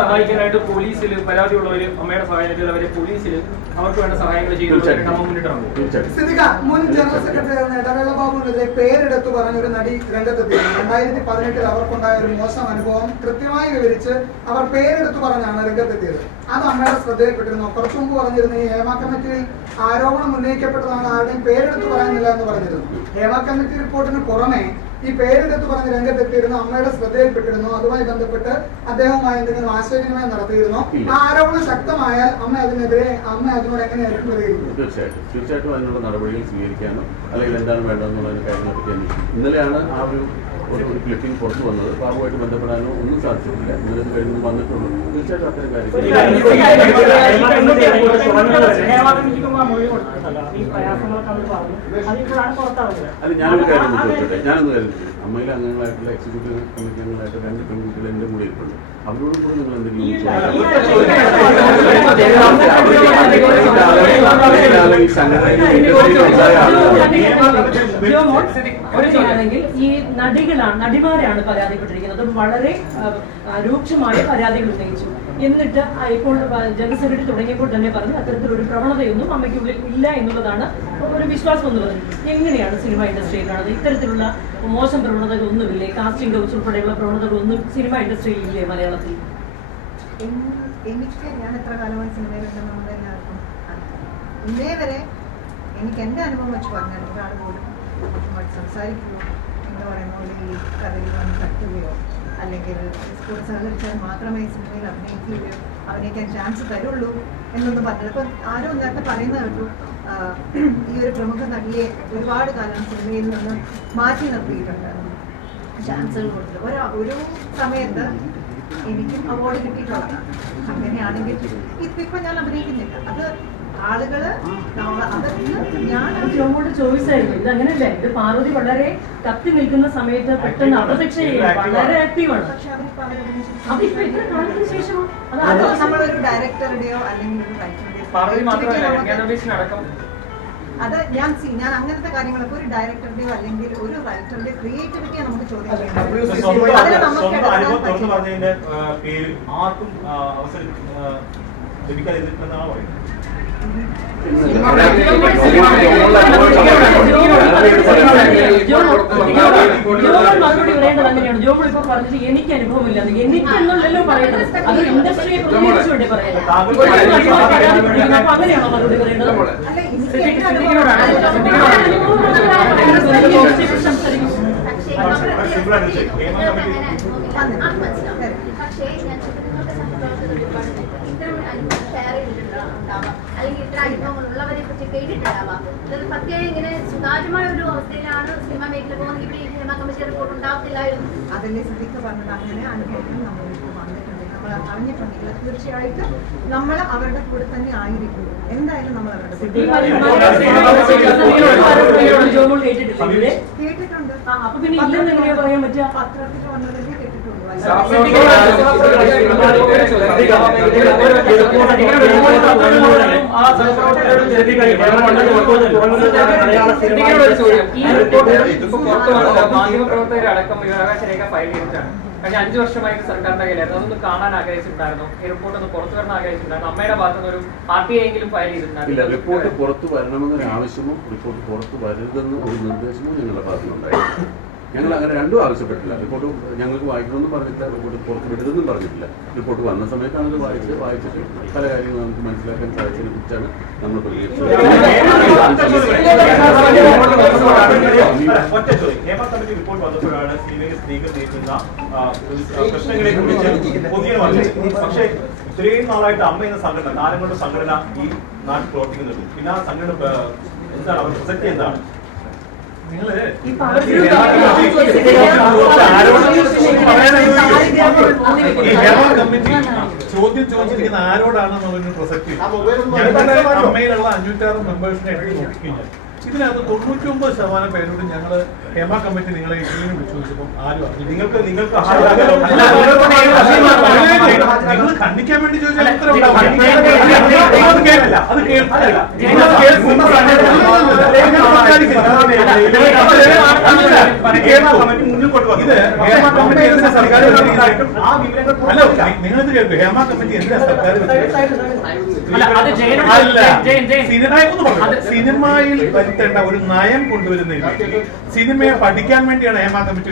സഹായിക്കാനായിട്ട് പോലീസിൽ പരാതിയുള്ളവര് അമ്മയുടെ സഹായത്തിലുള്ളവര് പോലീസിൽ അവർക്ക് വേണ്ട സഹായങ്ങൾ ചെയ്തു. മുൻ ജനറൽ സെക്രട്ടറി ഇടവേള ബാബുവിനെതിരെ പേരെടുത്തു പറഞ്ഞ ഒരു നടി രംഗത്തെത്തി. 2018 അവർക്കുണ്ടായ ഒരു മോശം അനുഭവം കൃത്യമായി വിവരിച്ച് അവർ പേരെടുത്തു പറഞ്ഞാണ് രംഗത്തെത്തിയത്. അത് അമ്മയുടെ ശ്രദ്ധയിൽപ്പെട്ടിരുന്നു. കുറച്ചു മുമ്പ് പറഞ്ഞിരുന്നു ഈ ഹേമ കമ്മിറ്റിയിൽ ആരോപണം ഉന്നയിക്കപ്പെട്ടതാണ്, ആരുടെയും പേരെടുത്ത് പറയുന്നില്ല എന്ന് പറഞ്ഞിരുന്നു. ഹേമ കമ്മിറ്റി റിപ്പോർട്ടിന് പുറമെ ഈ പേരെടുത്ത് പറഞ്ഞ് രംഗത്തെത്തിയിരുന്നു, അമ്മയുടെ ശ്രദ്ധയിൽപ്പെട്ടിരുന്നു. അതുമായി ബന്ധപ്പെട്ട് അദ്ദേഹവുമായി എന്തെങ്കിലും ആശയവിനിമയം നടത്തിയിരുന്നു. ആ ആരോപണം ശക്തമായാൽ അമ്മ അതിനെതിരെ അതിനോട് എങ്ങനെയായിരിക്കും പ്രതികരിക്കുന്നത്? തീർച്ചയായിട്ടും അതിനുള്ള നടപടികൾ സ്വീകരിക്കാനോ അല്ലെങ്കിൽ എന്താണ് വേണ്ടതെന്നുള്ള കാര്യങ്ങളെ പറ്റി അന്വേഷിക്കും. ഇന്നലെയാണ് ആ ഒരു ക്ലിപ്പിംഗ് പുറത്തു വന്നത്. ബാബുമായിട്ട് ബന്ധപ്പെടാനോ ഒന്നും സാധിച്ചിട്ടില്ല. ഇന്നലെ കഴിഞ്ഞ് വന്നിട്ടുള്ളൂ. തീർച്ചയായിട്ടും അത്തരം കാര്യങ്ങൾ അല്ല, ഞാനൊരു കാര്യം ചോദിച്ചോട്ടെ. ഞാനൊന്ന് കരുതി അമ്മയിലെ അംഗങ്ങളായിട്ടുള്ള എക്സിക്യൂട്ടീവ് കമ്മിറ്റി അംഗങ്ങളായിട്ട് 2 പെൺകുട്ടികൾ എൻ്റെ കൂടെ ഇരിപ്പുണ്ട്. അവരോട് കൂടെ നിങ്ങൾ എന്തെങ്കിലും ഈ നടിമാരാണ് പരാതിപ്പെട്ടിരിക്കുന്നത്. വളരെ രൂക്ഷമായ പരാതികൾ ഉന്നയിച്ചു. എന്നിട്ട് ഇപ്പോൾ ജനറൽ സെക്രട്ടറി തുടങ്ങിയപ്പോൾ തന്നെ പറഞ്ഞു അത്തരത്തിലൊരു പ്രവണതയൊന്നും അമ്മയ്ക്കുള്ളിൽ ഇല്ല എന്നുള്ളതാണ് ഒരു വിശ്വാസം എന്ന് പറഞ്ഞു. എങ്ങനെയാണ് സിനിമ ഇൻഡസ്ട്രിയിൽ കാണുന്നത്? ഇത്തരത്തിലുള്ള മോശം പ്രവണതകളൊന്നുമില്ലേ? കാസ്റ്റിംഗ് കൗച്ച് ഉൾപ്പെടെയുള്ള പ്രവണതകളൊന്നും സിനിമ ഇൻഡസ്ട്രിയിൽ ഇല്ലേ മലയാളത്തിൽ? എനിക്ക് ഞാൻ എത്ര കാലമായി സിനിമയിലുണ്ടെന്ന് നമ്മുടെ എല്ലാവർക്കും ഇന്നേ വരെ എനിക്ക് എൻ്റെ അനുഭവം വെച്ച് പറഞ്ഞാൽ ഒരാൾ പോലും സംസാരിക്കുകയോ എന്താ പറയുമ്പോൾ ഈ കഥയിൽ വന്ന് തട്ടുകയോ അല്ലെങ്കിൽ സ്കൂൾ സഹകരിച്ചാൽ മാത്രമേ സിനിമയിൽ അഭിനയിക്കുകയോ അഭിനയിക്കാൻ ചാൻസ് തരുള്ളൂ എന്നൊന്നും പറഞ്ഞത്. ഇപ്പം ആരും നേരത്തെ പറയുന്നത് കേട്ടു ഈ ഒരു പ്രമുഖ നടിയെ ഒരുപാട് കാലം സിനിമയിൽ നിന്ന് മാറ്റി നിർത്തിയിട്ടുണ്ടായിരുന്നു, ചാൻസുകൾ കൊടുത്തിട്ട്. ഒരു സമയത്ത് എനിക്കും അവാർഡ് കിട്ടിയിട്ടുള്ളതാണ്. അങ്ങനെയാണെങ്കിൽ ഇപ്പൊ ഞാൻ അഭിനയിക്കുന്നില്ല. അത് ആളുകള് ഞാൻ ജോമോട് ചോയ്സായിരുന്നു. ഇത് അങ്ങനെയല്ല, ഇത് പാർവതി വളരെ കത്തി നിൽക്കുന്ന സമയത്ത് പെട്ടെന്ന് അപ്രത്യക്ഷ വളരെ ആക്റ്റീവാണ്. അതിപ്പോ ഇത്ര കാലത്തിന് ശേഷമോ നമ്മളൊരു ഡയറക്ടറുടെയോ അല്ലെങ്കിൽ ഒരു റൈറ്ററുടെയോ അത് ഞാൻ അങ്ങനത്തെ കാര്യങ്ങളൊക്കെ ഒരു ഡയറക്ടറുടെയോ അല്ലെങ്കിൽ ഒരു റൈറ്ററുടെയോ ക്രിയേറ്റിവിറ്റിയെ നമുക്ക് ചോദ്യം പറഞ്ഞതിന്റെ പേരിൽ ആർക്കും അവസരം ലഭിക്കാതിരിക്കുന്നതാണ് പറയുന്നത്. മറുപടി പറയേണ്ടത് അങ്ങനെയാണ്. ജോബിൾ ഇപ്പൊ പറഞ്ഞത് എനിക്ക് അനുഭവമില്ല, എനിക്കെന്നുള്ളല്ലോ പറയുന്നത്. അത് ഇൻഡസ്ട്രിയെ പ്രതികരിച്ചുകൊണ്ട് പറയുന്നത്. അപ്പൊ അങ്ങനെയാണോ മറുപടി പറയേണ്ടത്? അല്ലെങ്കിൽ ഇത്ര അനുഭവങ്ങളുള്ളവരെ പറ്റി കേട്ടിട്ടുണ്ടാവാം. അതായത് പ്രത്യേകം ഇങ്ങനെ സുതാര്യമായ ഒരു അവസ്ഥയിലാണ് സിനിമ മേഖല പോകുന്നത്. ഇവിടെ ഹേമ കമ്മിറ്റി റിപ്പോർട്ട് ഉണ്ടാവത്തില്ലായിരുന്നു. അതല്ലേ സിദ്ദിഖ് പറഞ്ഞത്. അങ്ങനെ അനുഭവങ്ങൾ നമ്മൾക്ക് വന്നിട്ടുണ്ട്. നമ്മൾ അറിഞ്ഞിട്ടുണ്ടെങ്കിൽ തീർച്ചയായിട്ടും നമ്മൾ അവരുടെ കൂടെ തന്നെ ആയിരിക്കും. എന്തായാലും നമ്മൾ അവരുടെ കേട്ടിട്ടുണ്ട്. അപ്പൊ പിന്നെ ഇല്ലെന്ന് എങ്ങനെയാ പറയാൻ പറ്റുക? പത്രത്തിൽ വന്നതല്ലേ കേട്ടിട്ടുള്ളൂ. മാധ്യമപ്രവർത്തകരടക്കം വിവരാവകാശ രേഖ ഫയൽ ചെയ്തിട്ടാണ്. പക്ഷെ 5 വർഷമായിട്ട് സർക്കാരിന്റെ കയ്യിലായിരുന്നു. അതൊന്ന് കാണാൻ ആഗ്രഹിച്ചിട്ടുണ്ടായിരുന്നു. ഈ റിപ്പോർട്ട് ഒന്ന് പുറത്തു വരണം ആഗ്രഹിച്ചിട്ടുണ്ടായിരുന്നു. അമ്മയുടെ ഭാഗത്തുനിന്ന് ഒരു പാർട്ടിയെങ്കിലും ഫയൽ ചെയ്തിട്ടുണ്ടായിരുന്നു. റിപ്പോർട്ട് പുറത്തു വരണമെന്നൊരു ആവശ്യമോ റിപ്പോർട്ട് പുറത്തു വരരുതെന്ന് ഒരു നിർദ്ദേശമോ ഞങ്ങളുടെ ഭാഗത്തുനിന്നുണ്ടായിരുന്നു. ഞങ്ങൾ അങ്ങനെ രണ്ടും ആവശ്യപ്പെട്ടില്ല. റിപ്പോർട്ട് ഞങ്ങൾക്ക് വായിക്കണമെന്നും പറഞ്ഞില്ല, റിപ്പോർട്ട് പുറത്ത് വിടരുതെന്നും പറഞ്ഞിട്ടില്ല. റിപ്പോർട്ട് വന്ന സമയത്താണ് അത് വായിച്ചിട്ട് പല കാര്യങ്ങളും നമുക്ക് മനസ്സിലാക്കാൻ സാധിച്ചതിനെ കുറിച്ചാണ് നമ്മൾ പ്രതികരിച്ചത്. ഹേമ കമ്മിറ്റി റിപ്പോർട്ട് വന്നപ്പോഴാണ് സിനിമയിൽ സ്ത്രീകൾ നേരിടുന്ന പ്രശ്നങ്ങളെ കുറിച്ച് പൊതുവെ പറഞ്ഞത്. പക്ഷേ ഇത്രയും നാളായിട്ട് അമ്മ എന്ന സംഘടന, കാലങ്ങളുടെ സംഘടന ഈ നാട്ടിൽ പ്രവർത്തിക്കുന്നുണ്ട്. പിന്നെ ആ സംഘടന എന്താണ് അവരുടെ പ്രസക്തി എന്താണ്? ചോദ്യം ചോദിച്ചിരിക്കുന്ന ആരോടാണെന്നുള്ളതിന് പ്രസക്തി. ഞങ്ങളുടെ അമ്മയിലുള്ള 506 മെമ്പേഴ്സിനെ എടുത്ത് നോക്കിക്കഴിഞ്ഞാൽ ഇതിനകത്ത് 99% പേരോട് ഞങ്ങൾ ഹേമ കമ്മിറ്റി നിങ്ങളെ ഇങ്ങനെ വിളിച്ചു ചോദിച്ചപ്പോൾ ആരും നിങ്ങൾക്ക് നിങ്ങൾ ഖണ്ഡിക്കാൻ വേണ്ടി ചോദിച്ചാൽ അത് കേൾക്കില്ല. നിങ്ങളിത് കേൾക്കും. ഹേമ കമ്മിറ്റി എന്തിനാ സർക്കാർ സിനിമയിൽ വരുത്തേണ്ട ഒരു നയം കൊണ്ടുവരുന്നതിന് സിനിമയെ പഠിക്കാൻ വേണ്ടിയാണ് ഹേമ കമ്മിറ്റി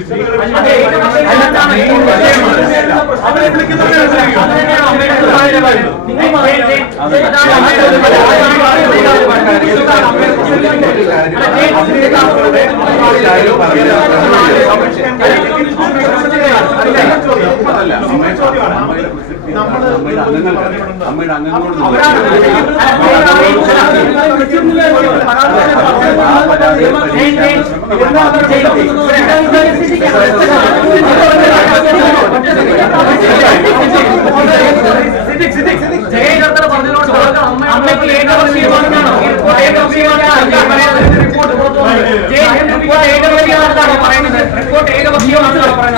അമ്മയുടെ അംഗങ്ങളോട്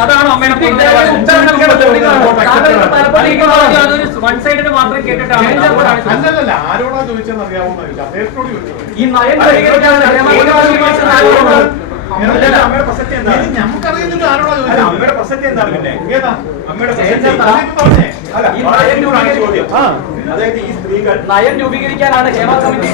അതാണ് അമ്മയുടെ വൺ സൈഡിന് മാത്രം കേട്ടിട്ടാണ്. അല്ലല്ല, ആരോടാ ചോദിച്ചെന്ന് അറിയാവുന്ന അദ്ദേഹത്തോട് ചോദിച്ചു. ഈ നയം അമ്മയുടെ പ്രസക്തി എന്താണ്? നമുക്കറിയുന്നത് ആരോടാ ചോദിച്ചത്? അമ്മയുടെ പ്രസക്തി എന്താണ്? പിന്നെ ഏതാ അമ്മയുടെ ചോദ്യം. അതായത് ഈ സ്ത്രീകൾ നയം രൂപീകരിക്കാനാണ് ഹേമ കമ്മിറ്റി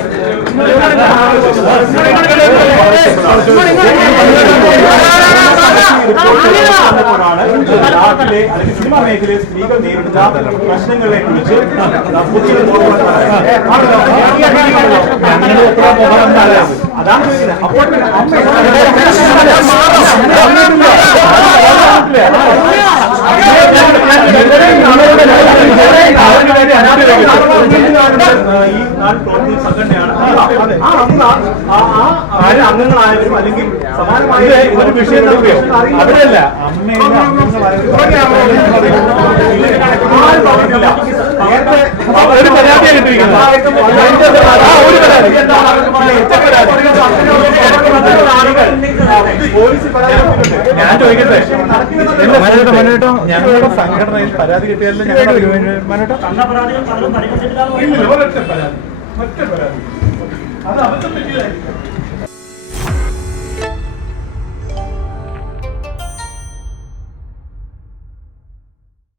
നാട്ടിലെ അല്ലെങ്കിൽ സിനിമാ മേഖലയിൽ സ്ത്രീകൾ നേരിടുന്ന പ്രശ്നങ്ങളെ കുറിച്ച് അതാണ് ചോദിക്കുന്നത്. അപ്പോൾ അമ്മ ഈ നാട് പ്രവർത്തിക്കുന്ന സംഘടനയാണ്. അംഗങ്ങളായവരും അല്ലെങ്കിൽ സമാനമായ ഒരു വിഷയം നോക്കിയോ അവിടെയല്ല ഒരു പരാതിയാണ് കിട്ടിയിരിക്കുന്നത്. ഞാൻ ചോദിക്കട്ടെ ഞങ്ങളുടെ സംഘടനയിൽ പരാതി കിട്ടിയാലും ഒറ്റ പരാതി അത് അബദ്ധം പറ്റിയതായിരിക്കും.